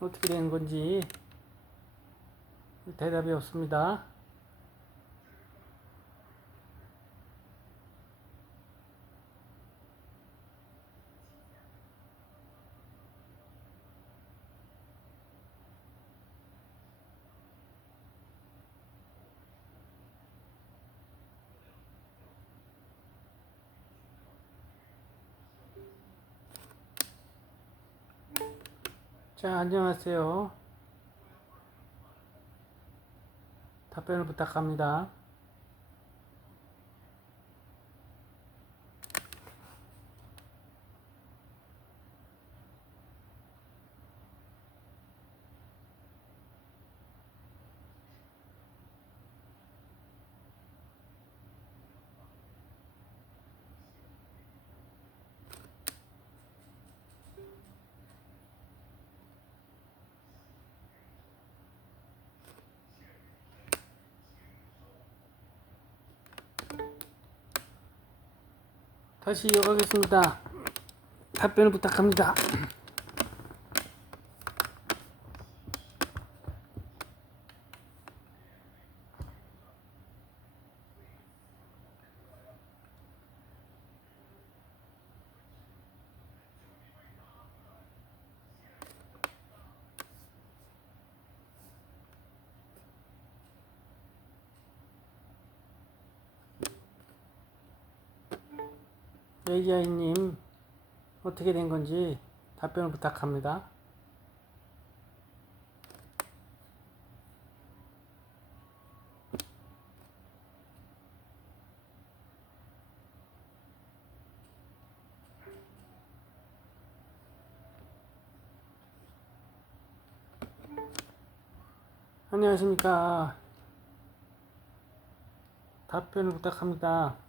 어떻게 된 건지 대답이 없습니다. 자, 안녕하세요. 답변을 부탁합니다. 다시 이어가겠습니다. 답변을 부탁합니다. AI님 어떻게 된 건지 답변을 부탁합니다. 안녕하십니까. 답변을 부탁합니다.